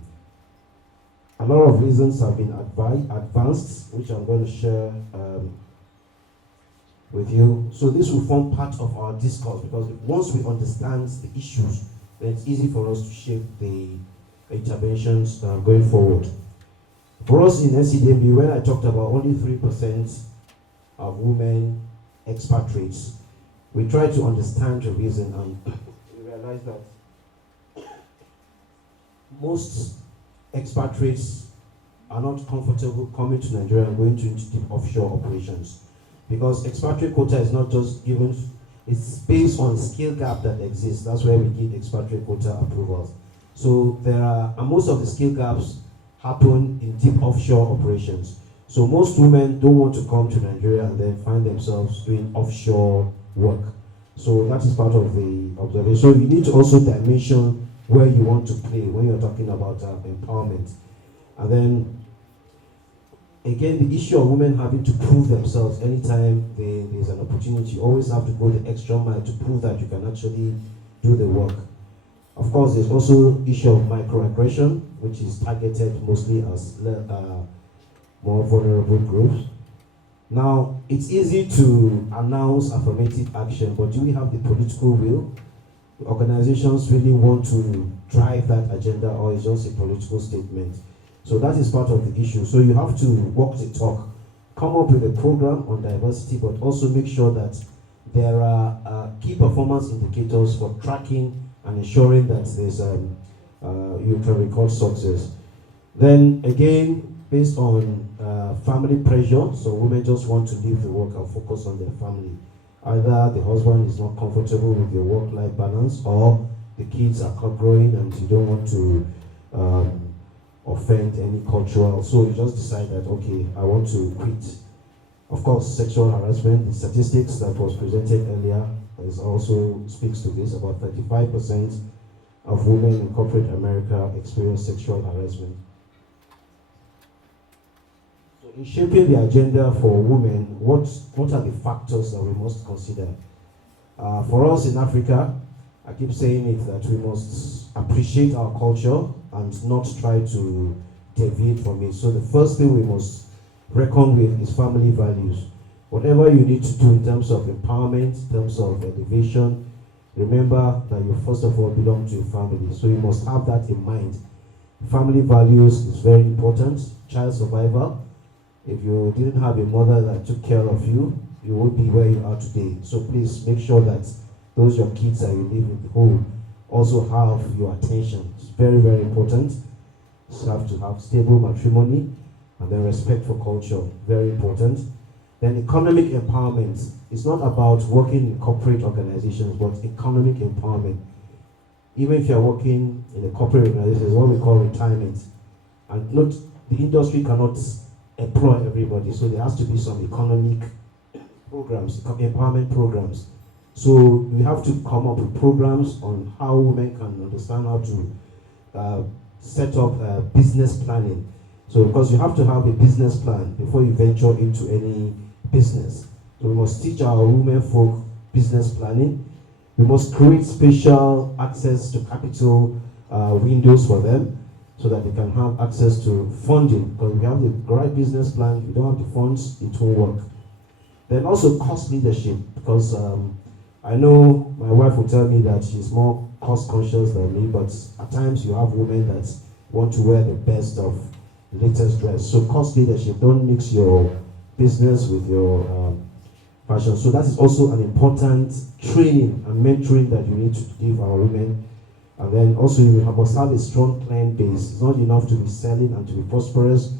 A lot of reasons have been advanced, which I'm going to share with you. So this will form part of our discourse, because once we understand the issues, then it's easy for us to shape the interventions going forward. For us in NCDMB, when I talked about only 3% of women expatriates, we try to understand the reason, and we realize that most expatriates are not comfortable coming to Nigeria and going into deep offshore operations, because expatriate quota is not just given, it's based on skill gap that exists. That's where we get expatriate quota approvals. So there are, and most of the skill gaps happen in deep offshore operations. So most women don't want to come to Nigeria and then find themselves doing offshore work. So that is part of the observation. So you need to also dimension where you want to play when you're talking about empowerment. And then again, the issue of women having to prove themselves anytime there's an opportunity. You always have to go the extra mile to prove that you can actually do the work. Of course, there's also issue of microaggression, which is targeted mostly as more vulnerable groups. Now, it's easy to announce affirmative action, but do we have the political will? The organizations really want to drive that agenda, or is just a political statement? So that is part of the issue. So you have to walk the talk, come up with a program on diversity, but also make sure that there are key performance indicators for tracking and ensuring that there's you can record success. Then again, based on family pressure, so women just want to leave the work and focus on their family. Either the husband is not comfortable with your work-life balance, or the kids are growing and you don't want to offend any cultural, so you just decide that, okay, I want to quit. Of course, sexual harassment, the statistics that was presented earlier also speaks to this. About 35% of women in corporate America experience sexual harassment. So in shaping the agenda for women, what are the factors that we must consider? For us in Africa, I keep saying it, that we must appreciate our culture and not try to deviate from it. So the first thing we must reckon with is family values. Whatever you need to do in terms of empowerment, in terms of elevation, remember that you first of all belong to your family. So you must have that in mind. Family values is very important. Child survival. If you didn't have a mother that took care of you, you would be where you are today. So please make sure that those your kids that you live with home also have your attention. It's very, very important. You have to have stable matrimony, and then respect for culture, very important. Then economic empowerment. It's not about working in corporate organizations, but economic empowerment. Even if you're working in a corporate organization, it's what we call retirement. And not, the industry cannot employ everybody, so there has to be some economic programs, empowerment programs. So we have to come up with programs on how women can understand how to set up business planning. So because you have to have a business plan before you venture into any business. So we must teach our women folk business planning. We must create special access to capital windows for them, so that they can have access to funding. Because if we have the right business plan, if we don't have the funds, it won't work. Then also cost leadership, because I know my wife will tell me that she's more cost conscious than me, but at times you have women that want to wear the best of the latest dress. So cost leadership, don't mix your business with your fashion. So that is also an important training and mentoring that you need to give our women. And then also you must have a strong client base. It's not enough to be selling and to be prosperous,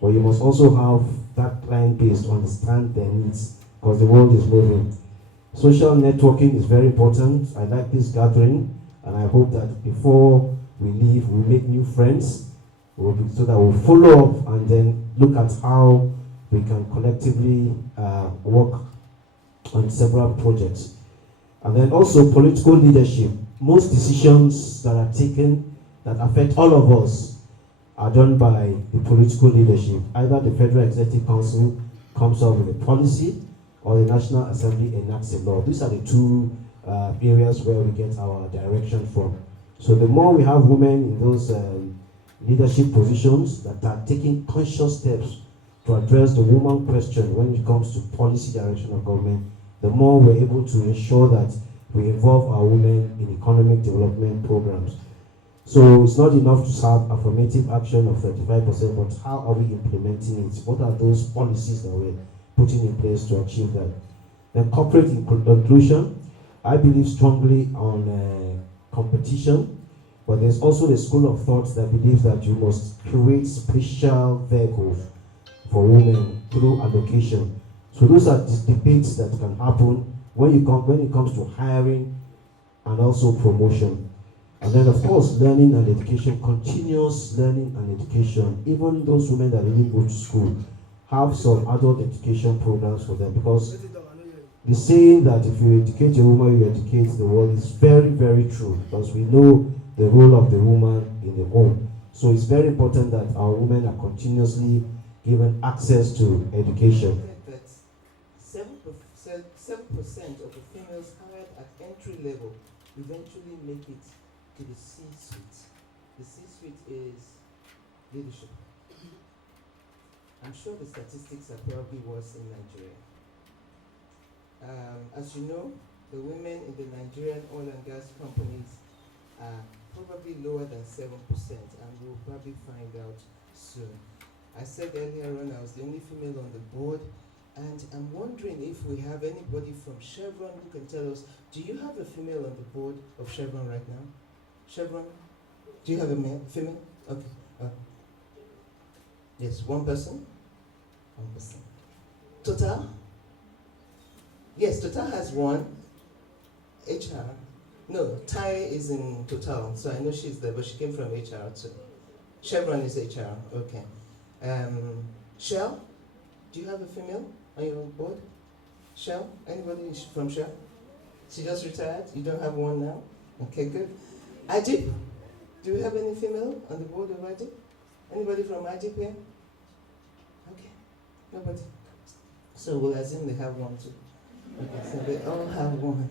but you must also have that client base to understand their needs, because the world is moving. Social networking is very important. I like this gathering, and I hope that before we leave, we'll make new friends, so that we'll follow up and then look at how we can collectively work on several projects. And then also political leadership. Most decisions that are taken that affect all of us are done by the political leadership. Either the Federal Executive Council comes up with a policy, or the National Assembly enacts a law. These are the two areas where we get our direction from. So the more we have women in those leadership positions that are taking conscious steps to address the woman question when it comes to policy direction of government, the more we're able to ensure that we involve our women in economic development programs. So it's not enough to have affirmative action of 35%, but how are we implementing it? What are those policies that we're putting in place to achieve that? Then corporate inclusion, I believe strongly on competition, but there's also the school of thought that believes that you must create special vehicles for women through allocation. So those are the debates that can happen when it comes to hiring and also promotion. And then of course, learning and education, continuous learning and education. Even those women that didn't go to school, have some adult education programs for them, because the saying that if you educate a woman, you educate the world is very, very true, because we know the role of the woman in the home. So it's very important that our women are continuously given access to education. That 7% of the females hired at entry level eventually make it to the C-suite. The C-suite is leadership. I'm sure the statistics are probably worse in Nigeria. As you know, the women in the Nigerian oil and gas companies are probably lower than 7%, and we'll probably find out soon. I said earlier on I was the only female on the board, and I'm wondering if we have anybody from Chevron who can tell us, do you have a female on the board of Chevron right now? Chevron? Do you have a female? Okay. Yes, one person? 1%. Total? Yes, Total has one. HR? No, Tai is in Total, so I know she's there, but she came from HR too. Chevron is HR, okay. Shell? Do you have a female on your board? Shell? Anybody from Shell? She just retired? You don't have one now? Okay, good. Ajip? Do you have any female on the board of Ajip? Anybody from Ajip here? Okay, nobody. So we'll assume they have one too. Okay, so they all have one.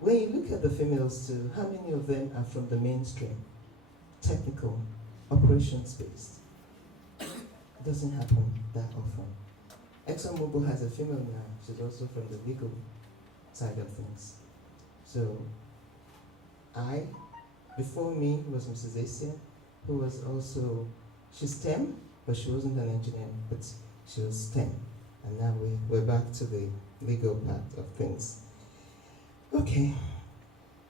When you look at the females too, how many of them are from the mainstream? Technical, operations-based. It doesn't happen that often. ExxonMobil has a female now. She's also from the legal side of things. So, before me was Mrs. Asia, who was also, she's STEM, but she wasn't an engineer, but she was STEM. And now we're back to the legal part of things. Okay,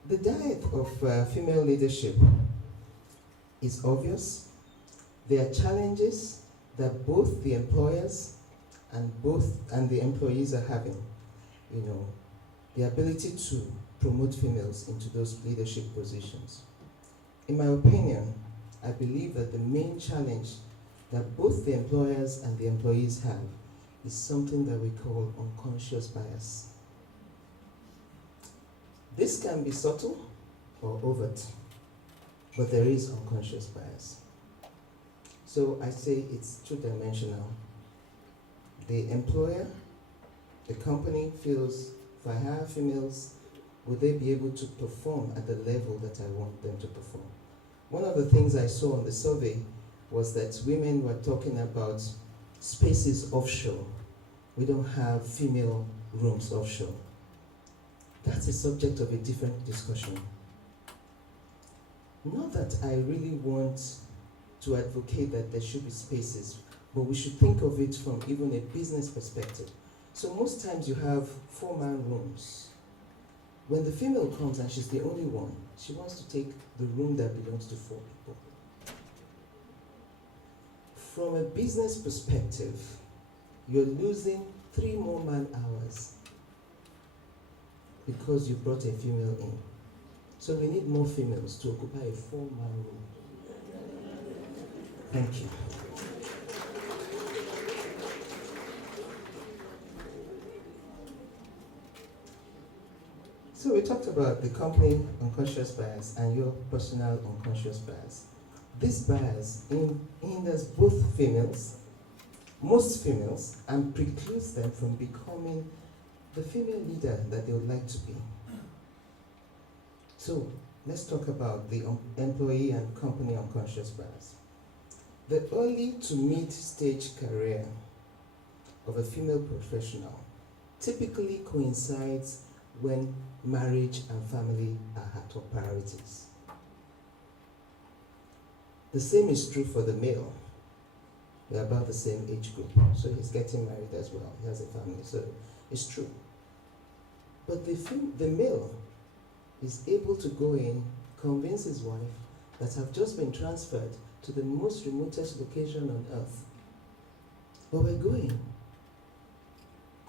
the diet of female leadership is obvious. There are challenges that both the employers and the employees are having. You know, the ability to promote females into those leadership positions. In my opinion, I believe that the main challenge that both the employers and the employees have is something that we call unconscious bias. This can be subtle or overt, but there is unconscious bias. So I say it's two-dimensional. The employer, the company feels, if I hire females, would they be able to perform at the level that I want them to perform? One of the things I saw on the survey was that women were talking about spaces offshore. We don't have female rooms offshore. That's a subject of a different discussion. Not that I really want to advocate that there should be spaces, but we should think of it from even a business perspective. So most times you have 4-man rooms. When the female comes and she's the only one, she wants to take the room that belongs to 4 people. From a business perspective, you're losing 3 more man-hours because you brought a female in. So we need more females to occupy a 4-man room. Thank you. So we talked about the company unconscious bias and your personal unconscious bias. This bias hinders both females most females and precludes them from becoming the female leader that they would like to be. So let's talk about the employee and company unconscious bias. The early to mid-stage career of a female professional typically coincides when marriage and family are her top priorities. The same is true for the male. They're about the same age group, so he's getting married as well. He has a family, so it's true. But the male is able to go in, convince his wife that have just been transferred to the most remotest location on earth. But we're going.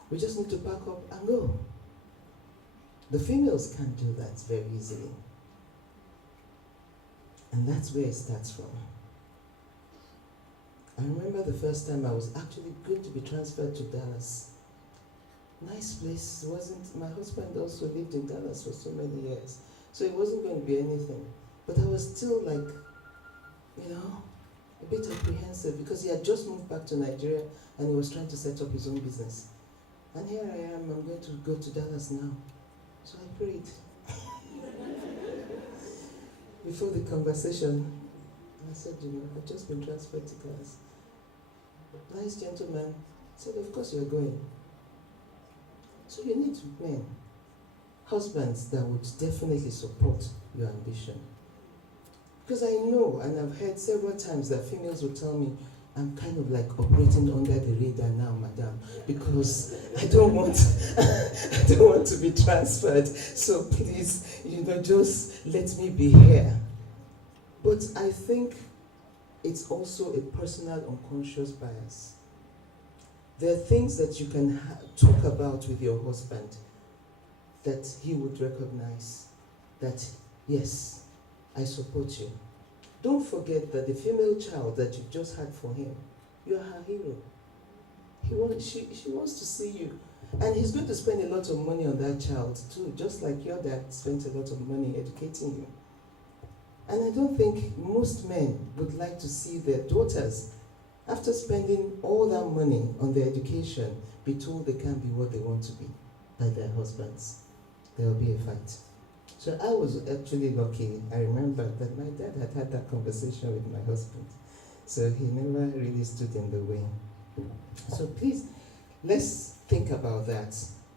We just need to pack up and go. The females can't do that very easily. And that's where it starts from. I remember the first time I was actually going to be transferred to Dallas. Nice place. My husband also lived in Dallas for so many years. So it wasn't going to be anything. But I was still like, a bit apprehensive because he had just moved back to Nigeria and he was trying to set up his own business. And here I am, I'm going to go to Dallas now. So I prayed. Before the conversation, I said, I've just been transferred to Dallas. Nice gentleman said, of course you're going. So you need men, husbands that would definitely support your ambition. Because I know, and I've heard several times that females will tell me, I'm kind of like operating under the radar now, madam, because I don't want to be transferred. So please, just let me be here. But I think it's also a personal unconscious bias. There are things that you can talk about with your husband that he would recognize that, yes, I support you. Don't forget that the female child that you just had for him, you're her hero. She wants to see you. And he's going to spend a lot of money on that child too, just like your dad spent a lot of money educating you. And I don't think most men would like to see their daughters, after spending all that money on their education, be told they can't be what they want to be by their husbands. There will be a fight. So I was actually lucky. I remember that my dad had that conversation with my husband. So he never really stood in the way. So please, let's think about that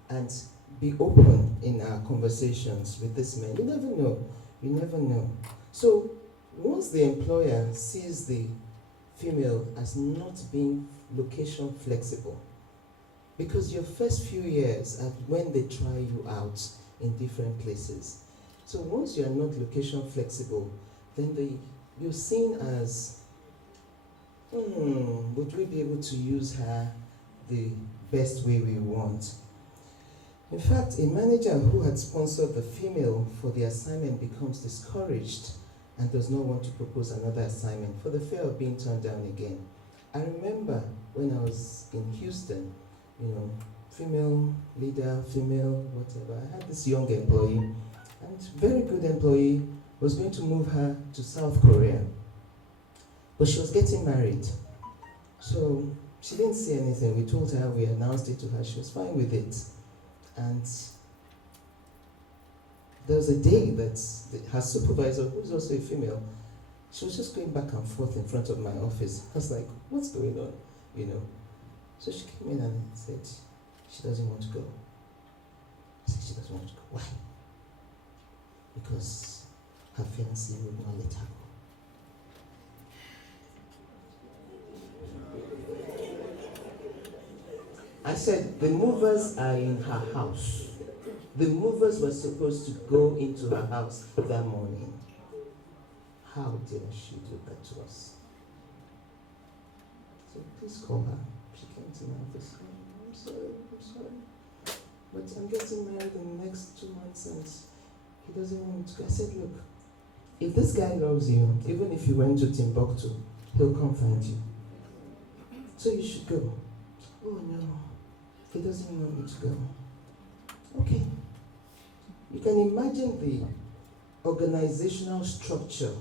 and be open in our conversations with this man. You never know. You never know. So once the employer sees the female as not being location flexible, because your first few years are when they try you out in different places. So once you are not location flexible, then you're seen as, would we be able to use her the best way we want? In fact, a manager who had sponsored the female for the assignment becomes discouraged and does not want to propose another assignment for the fear of being turned down again. I remember when I was in Houston, female leader, female whatever, I had this young employee, and very good employee, was going to move her to South Korea. But she was getting married. So she didn't say anything. We told her, we announced it to her, she was fine with it. And there was a day that her supervisor, who's also a female, she was just going back and forth in front of my office. I was like, what's going on? So she came in and said, she doesn't want to go. I said, she doesn't want to go. Why? Because her fiancé would not let her go. I said, the movers are in her house. The movers were supposed to go into her house that morning. How dare she do that to us? So please call her. She came to my office. I'm sorry. But I'm getting married in the next 2 months and he doesn't want me to go. I said, look, if this guy loves you, even if you went to Timbuktu, he'll come find you. So you should go. Oh no, he doesn't want me to go. Okay. You can imagine the organizational structure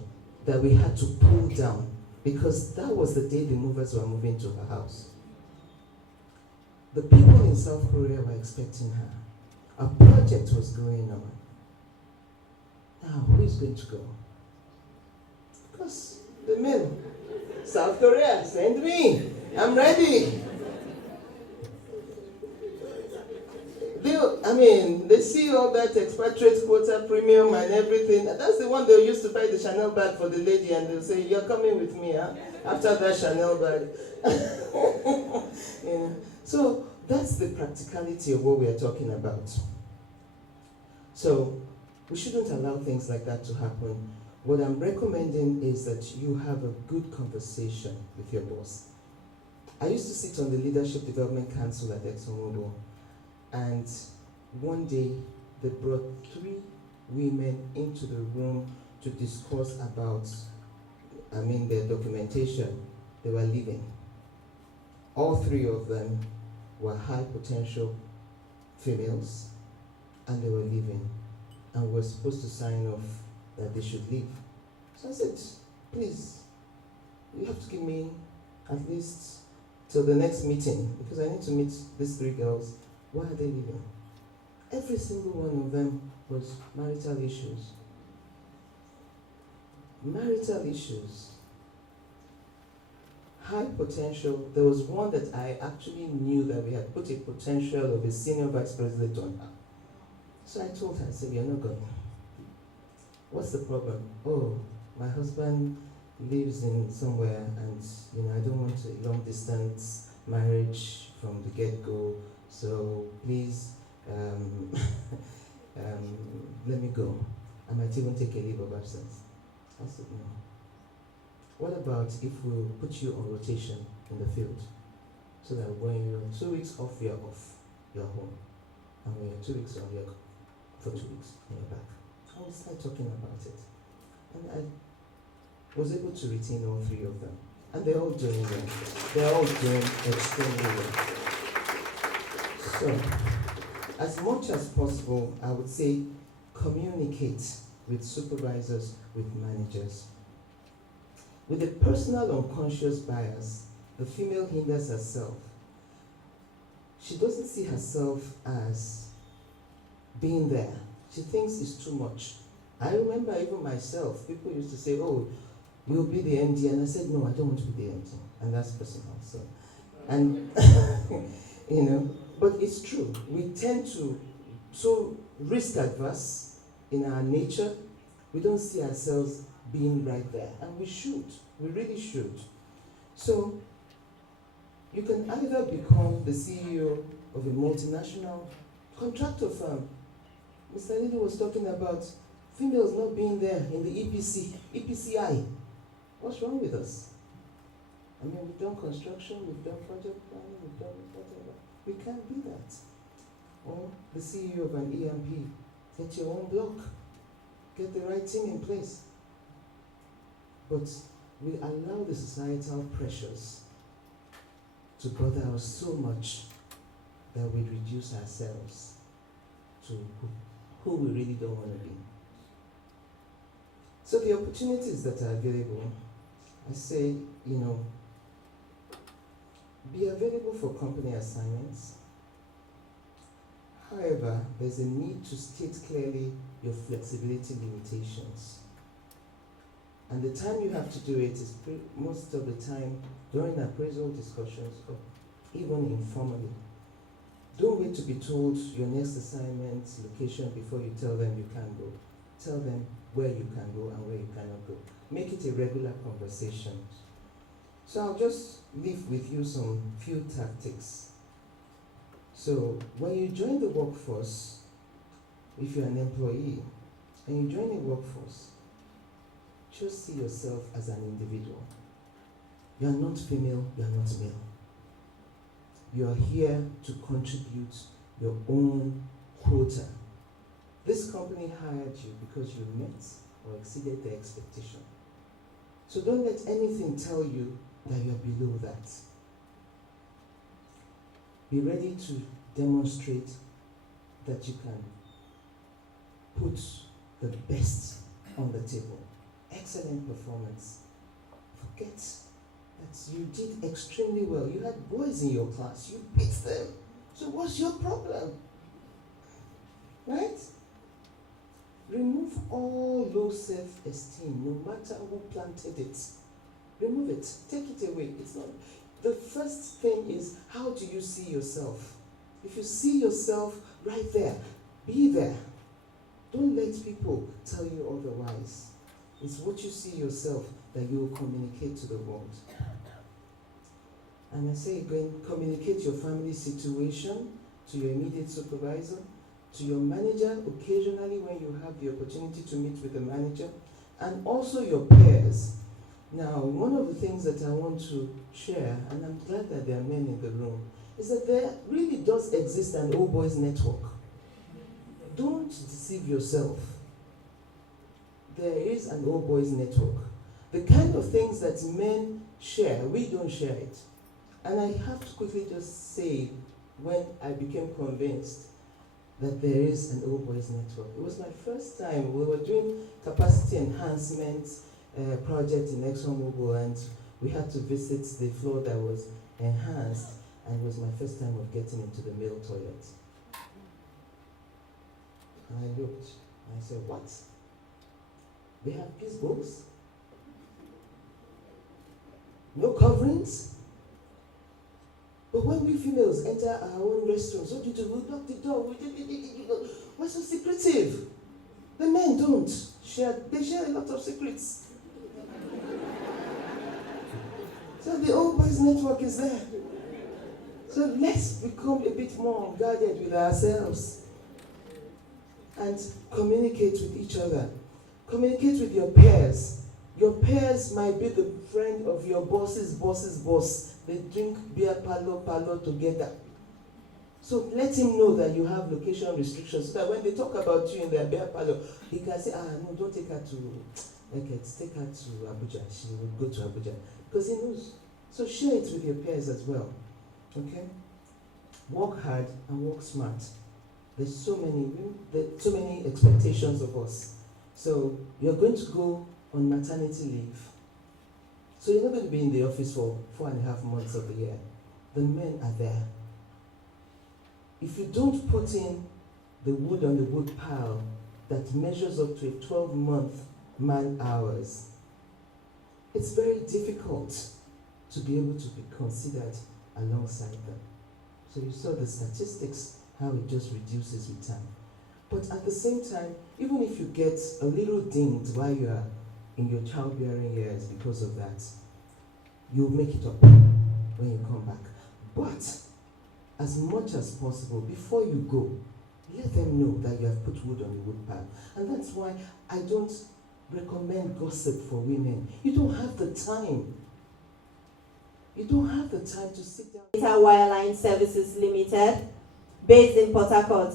that we had to pull down because that was the day the movers were moving to her house. The people in South Korea were expecting her. A project was going on. Now, who is going to go? Of course, the men. South Korea, send me. I'm ready. They see all that expatriate quota premium and everything. That's the one they used to buy the Chanel bag for the lady, and they'll say, "You're coming with me, huh?" After that Chanel bag. You know? So that's the practicality of what we are talking about. So we shouldn't allow things like that to happen. What I'm recommending is that you have a good conversation with your boss. I used to sit on the Leadership Development Council at ExxonMobil, and one day they brought 3 women into the room to discuss about, their documentation. They were leaving. All 3 of them were high potential females, and they were leaving, and were supposed to sign off that they should leave. So I said, please, you have to give me at least till the next meeting, because I need to meet these 3 girls. Why are they leaving? Every single one of them was marital issues. Marital issues. High potential. There was one that I actually knew that we had put a potential of a senior vice president on her. So I told her, I said, "You're not going. What's the problem?" "Oh, my husband lives in somewhere, and I don't want a long distance marriage from the get-go, so please let me go. I might even take a leave of absence." I said, "No. What about if we put you on rotation in the field, so that when you're 2 weeks off, you're off, you're home, and when you're 2 weeks on, you're for 2 weeks, and you're back." And we started talking about it, and I was able to retain all 3 of them, and they're all doing well. They're all doing extremely well. So, as much as possible, I would say communicate with supervisors, with managers. With a personal unconscious bias, the female hinders herself. She doesn't see herself as being there. She thinks it's too much. I remember even myself, people used to say, "Oh, you'll be the MD," and I said, "No, I don't want to be the MD," and that's personal. So, and but it's true. We tend to so risk adverse in our nature. We don't see ourselves being right there, and we should. We really should. So you can either become the CEO of a multinational contractor firm. Mr. Lily was talking about females not being there in the EPCI. What's wrong with us? We've done construction, we've done project planning, we've done whatever. We can't be that. Or the CEO of an EMP. Get your own block. Get the right team in place. But we allow the societal pressures to bother us so much that we reduce ourselves to who we really don't want to be. So the opportunities that are available, I say, be available for company assignments. However, there's a need to state clearly your flexibility limitations. And the time you have to do it is most of the time during appraisal discussions or even informally. Don't wait to be told your next assignment location before you tell them you can go. Tell them where you can go and where you cannot go. Make it a regular conversation. So I'll just leave with you some few tactics. So when you join the workforce, if you're an employee and you join a workforce, just see yourself as an individual. You are not female, you are not male. You are here to contribute your own quota. This company hired you because you met or exceeded the expectation. So don't let anything tell you that you're below that. Be ready to demonstrate that you can put the best on the table. Excellent performance. Forget that you did extremely well. You had boys in your class, you beat them. So what's your problem? Right? Remove all low self-esteem, no matter who planted it. Remove it. Take it away. It's not. The first thing is, how do you see yourself? If you see yourself right there, be there. Don't let people tell you otherwise. It's what you see yourself that you will communicate to the world. And I say again, communicate your family situation to your immediate supervisor, to your manager occasionally when you have the opportunity to meet with the manager, and also your peers. Now, one of the things that I want to share, and I'm glad that there are men in the room, is that there really does exist an old boys network. Don't deceive yourself. There is an old boys network. The kind of things that men share, we don't share it. And I have to quickly just say, when I became convinced that there is an old boys network, it was my first time. We were doing capacity enhancement project in ExxonMobil, and we had to visit the floor that was enhanced, and it was my first time of getting into the male toilet. And I looked, and I said, what? They have peace books? No coverings? But when we females enter our own restrooms, what do you do? We lock the door. We're so secretive. The men don't share. They share a lot of secrets. So the old boys network is there. So let's become a bit more guarded with ourselves and communicate with each other. Communicate with your peers. Your peers might be the friend of your boss's boss's boss. They drink beer palo together. So let him know that you have location restrictions, so that when they talk about you in their beer parlor, he can say, no, don't take her to Eket, take her to Abuja. She will go to Abuja. Because he knows. So share it with your peers as well. Okay? Work hard and work smart. There's so many expectations of us. So you're going to go on maternity leave. So you're not going to be in the office for 4.5 months of the year. The men are there. If you don't put in the wood on the wood pile that measures up to a 12-month man hours, it's very difficult to be able to be considered alongside them. So you saw the statistics, how it just reduces with time. But at the same time, even if you get a little dinged while you are in your childbearing years because of that, you'll make it up when you come back. But as much as possible, before you go, let them know that you have put wood on the wood pile. And that's why I don't recommend gossip for women. You don't have the time. You don't have the time to sit down. Data Wireline Services Limited, based in Port Harcourt.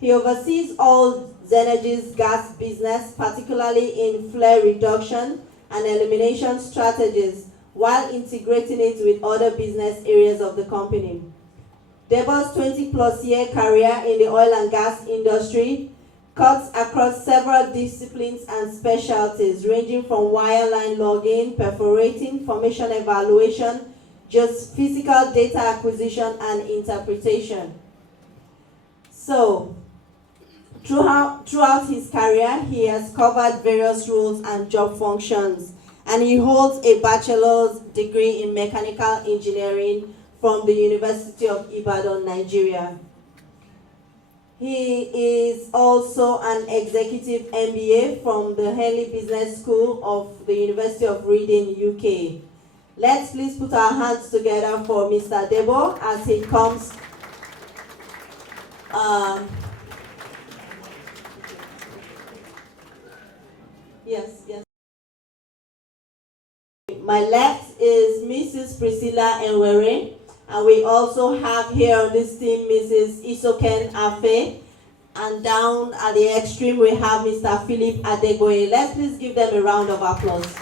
He oversees all Zenergy's gas business, particularly in flare reduction and elimination strategies, while integrating it with other business areas of the company. Deborah's 20-plus year career in the oil and gas industry cuts across several disciplines and specialties, ranging from wireline logging, perforating, formation evaluation, just physical data acquisition and interpretation. So, throughout his career, he has covered various roles and job functions, and he holds a bachelor's degree in mechanical engineering from the University of Ibadan, Nigeria. He is also an executive MBA from the Henley Business School of the University of Reading, UK. Let's please put our hands together for Mr. Debo as he comes. Yes. My left is Mrs. Priscilla Enwere, and we also have here on this team Mrs. Isoken Afe, and down at the extreme we have Mr. Philip Adegoye. Let's please give them a round of applause.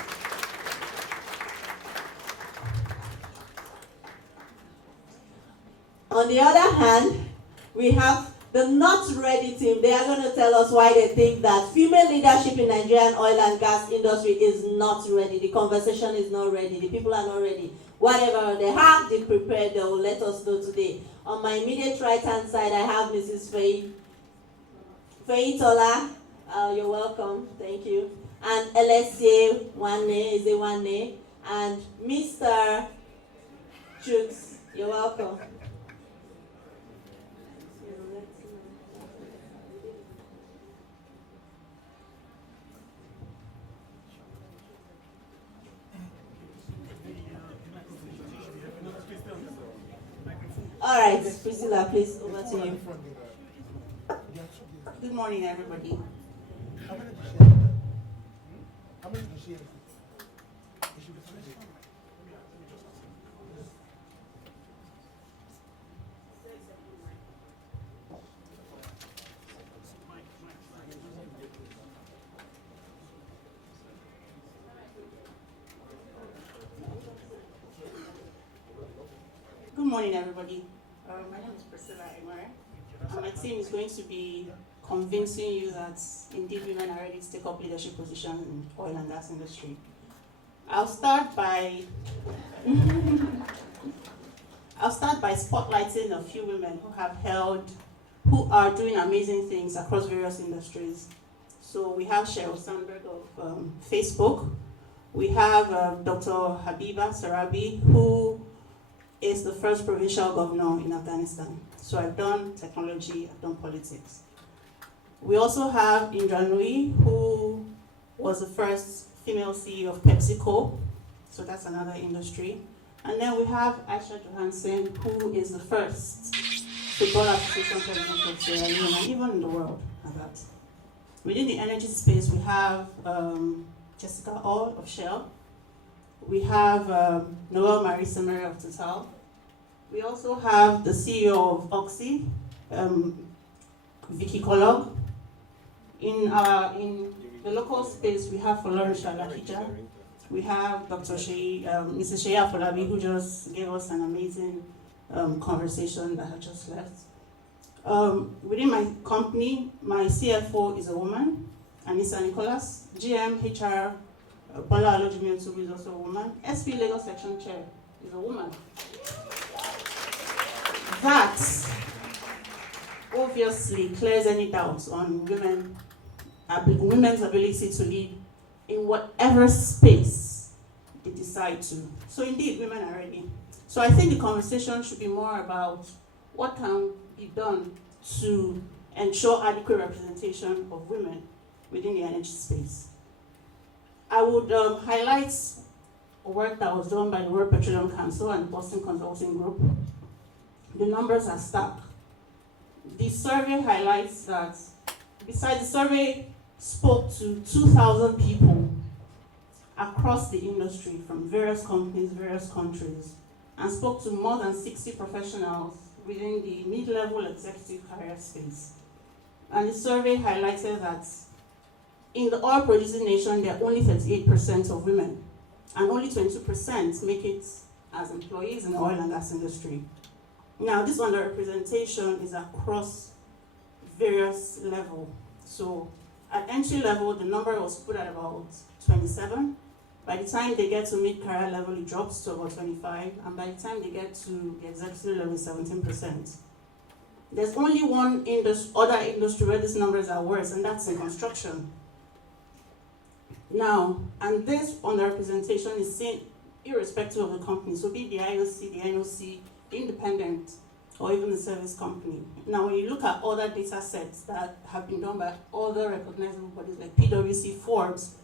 On the other hand, we have The not ready team, they are going to tell us why they think that female leadership in Nigerian oil and gas industry is not ready. The conversation is not ready. The people are not ready. Whatever they have, they prepared, they will let us know today. On my immediate right-hand side, I have Mrs. Tola. You're welcome. Thank you. And Alessia Wane, and Mr. Chooks. You're welcome. All right, Priscilla, please, over to you. Good morning, everybody. Good morning, everybody. My name is Priscilla Emare, and my team is going to be convincing you that indeed women are ready to take up leadership positions in the oil and gas industry. I'll start by spotlighting a few women who are doing amazing things across various industries. So we have Sheryl Sandberg of Facebook. We have Dr. Habiba Sarabi, who is the first provincial governor in Afghanistan. So I've done technology, I've done politics. We also have Indra Nui, who was the first female CEO of PepsiCo. So that's another industry. And then we have Aisha Johansson, who is the first football association president of Sierra Leone, and even in the world at that. Within the energy space, we have Jessica Hall of Shell. We have Noel Marie Semere of Total. We also have the CEO of Oxy, Vicky Kellogg. In the local space, we have Florence Shalakija. We have Dr. Mrs. Shea Afolabi, who just gave us an amazing conversation that had just left. Within my company, my CFO is a woman, Anissa Nicholas. GM HR, Bola Alojimiotu is also a woman. SPE Lagos Section Chair is a woman. That obviously clears any doubts on women's ability to lead in whatever space they decide to. So indeed, women are ready. So I think the conversation should be more about what can be done to ensure adequate representation of women within the energy space. I would highlight work that was done by the World Petroleum Council and the Boston Consulting Group. The numbers are stark. The survey highlights that, besides the survey spoke to 2,000 people across the industry from various companies, various countries, and spoke to more than 60 professionals within the mid-level executive career space. And the survey highlighted that in the oil-producing nation, there are only 38% of women, and only 22% make it as employees in the oil and gas industry. Now, this underrepresentation is across various levels. So, at entry level, the number was put at about 27. By the time they get to mid-career level, it drops to about 25. And by the time they get to the executive level, 17%. There's only one other industry where these numbers are worse, and that's in construction. Now, and this underrepresentation is seen irrespective of the company. So be it the IOC, the NOC, independent, or even the service company. Now, when you look at other data sets that have been done by other recognizable bodies like PwC, Forbes,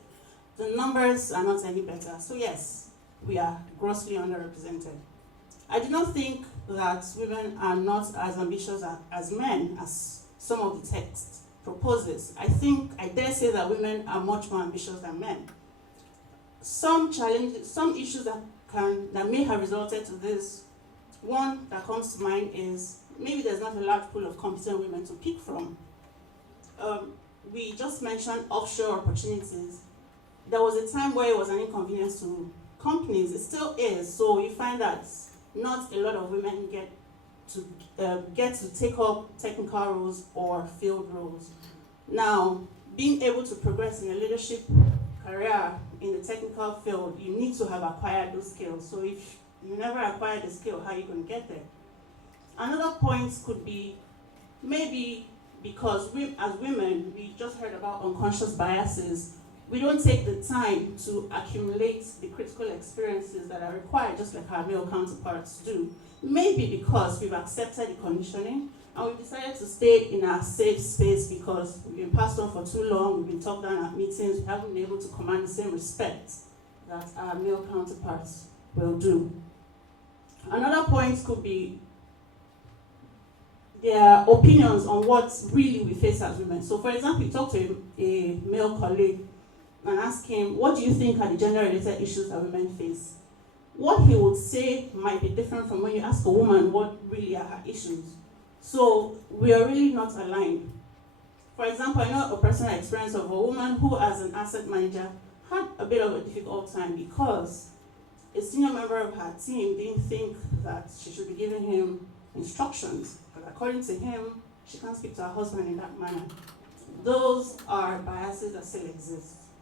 the numbers are not any better. So yes, we are grossly underrepresented. I do not think that women are not as ambitious as men, as some of the text proposes. I dare say that women are much more ambitious than men. Some challenges, some issues that may have resulted to this. One that comes to mind is maybe there's not a large pool of competent women to pick from. We just mentioned offshore opportunities. There was a time where it was an inconvenience to companies. It still is. So you find that not a lot of women get to get to take up technical roles or field roles. Now, being able to progress in a leadership career in the technical field, you need to have acquired those skills. So if you never acquire the skill, how are you going to get there? Another point could be maybe because we, as women, we just heard about unconscious biases. We don't take the time to accumulate the critical experiences that are required, just like our male counterparts do. Maybe because we've accepted the conditioning and we've decided to stay in our safe space because we've been passed on for too long, we've been talked down at meetings, we haven't been able to command the same respect that our male counterparts will do. Another point could be their opinions on what really we face as women. So for example, you talk to a male colleague and ask him, what do you think are the gender-related issues that women face? What he would say might be different from when you ask a woman what really are her issues. So we are really not aligned. For example, I know a personal experience of a woman who, as an asset manager, had a bit of a difficult time because a senior member of her team didn't think that she should be giving him instructions. Because according to him, she can't speak to her husband in that manner. Those are biases that still exist.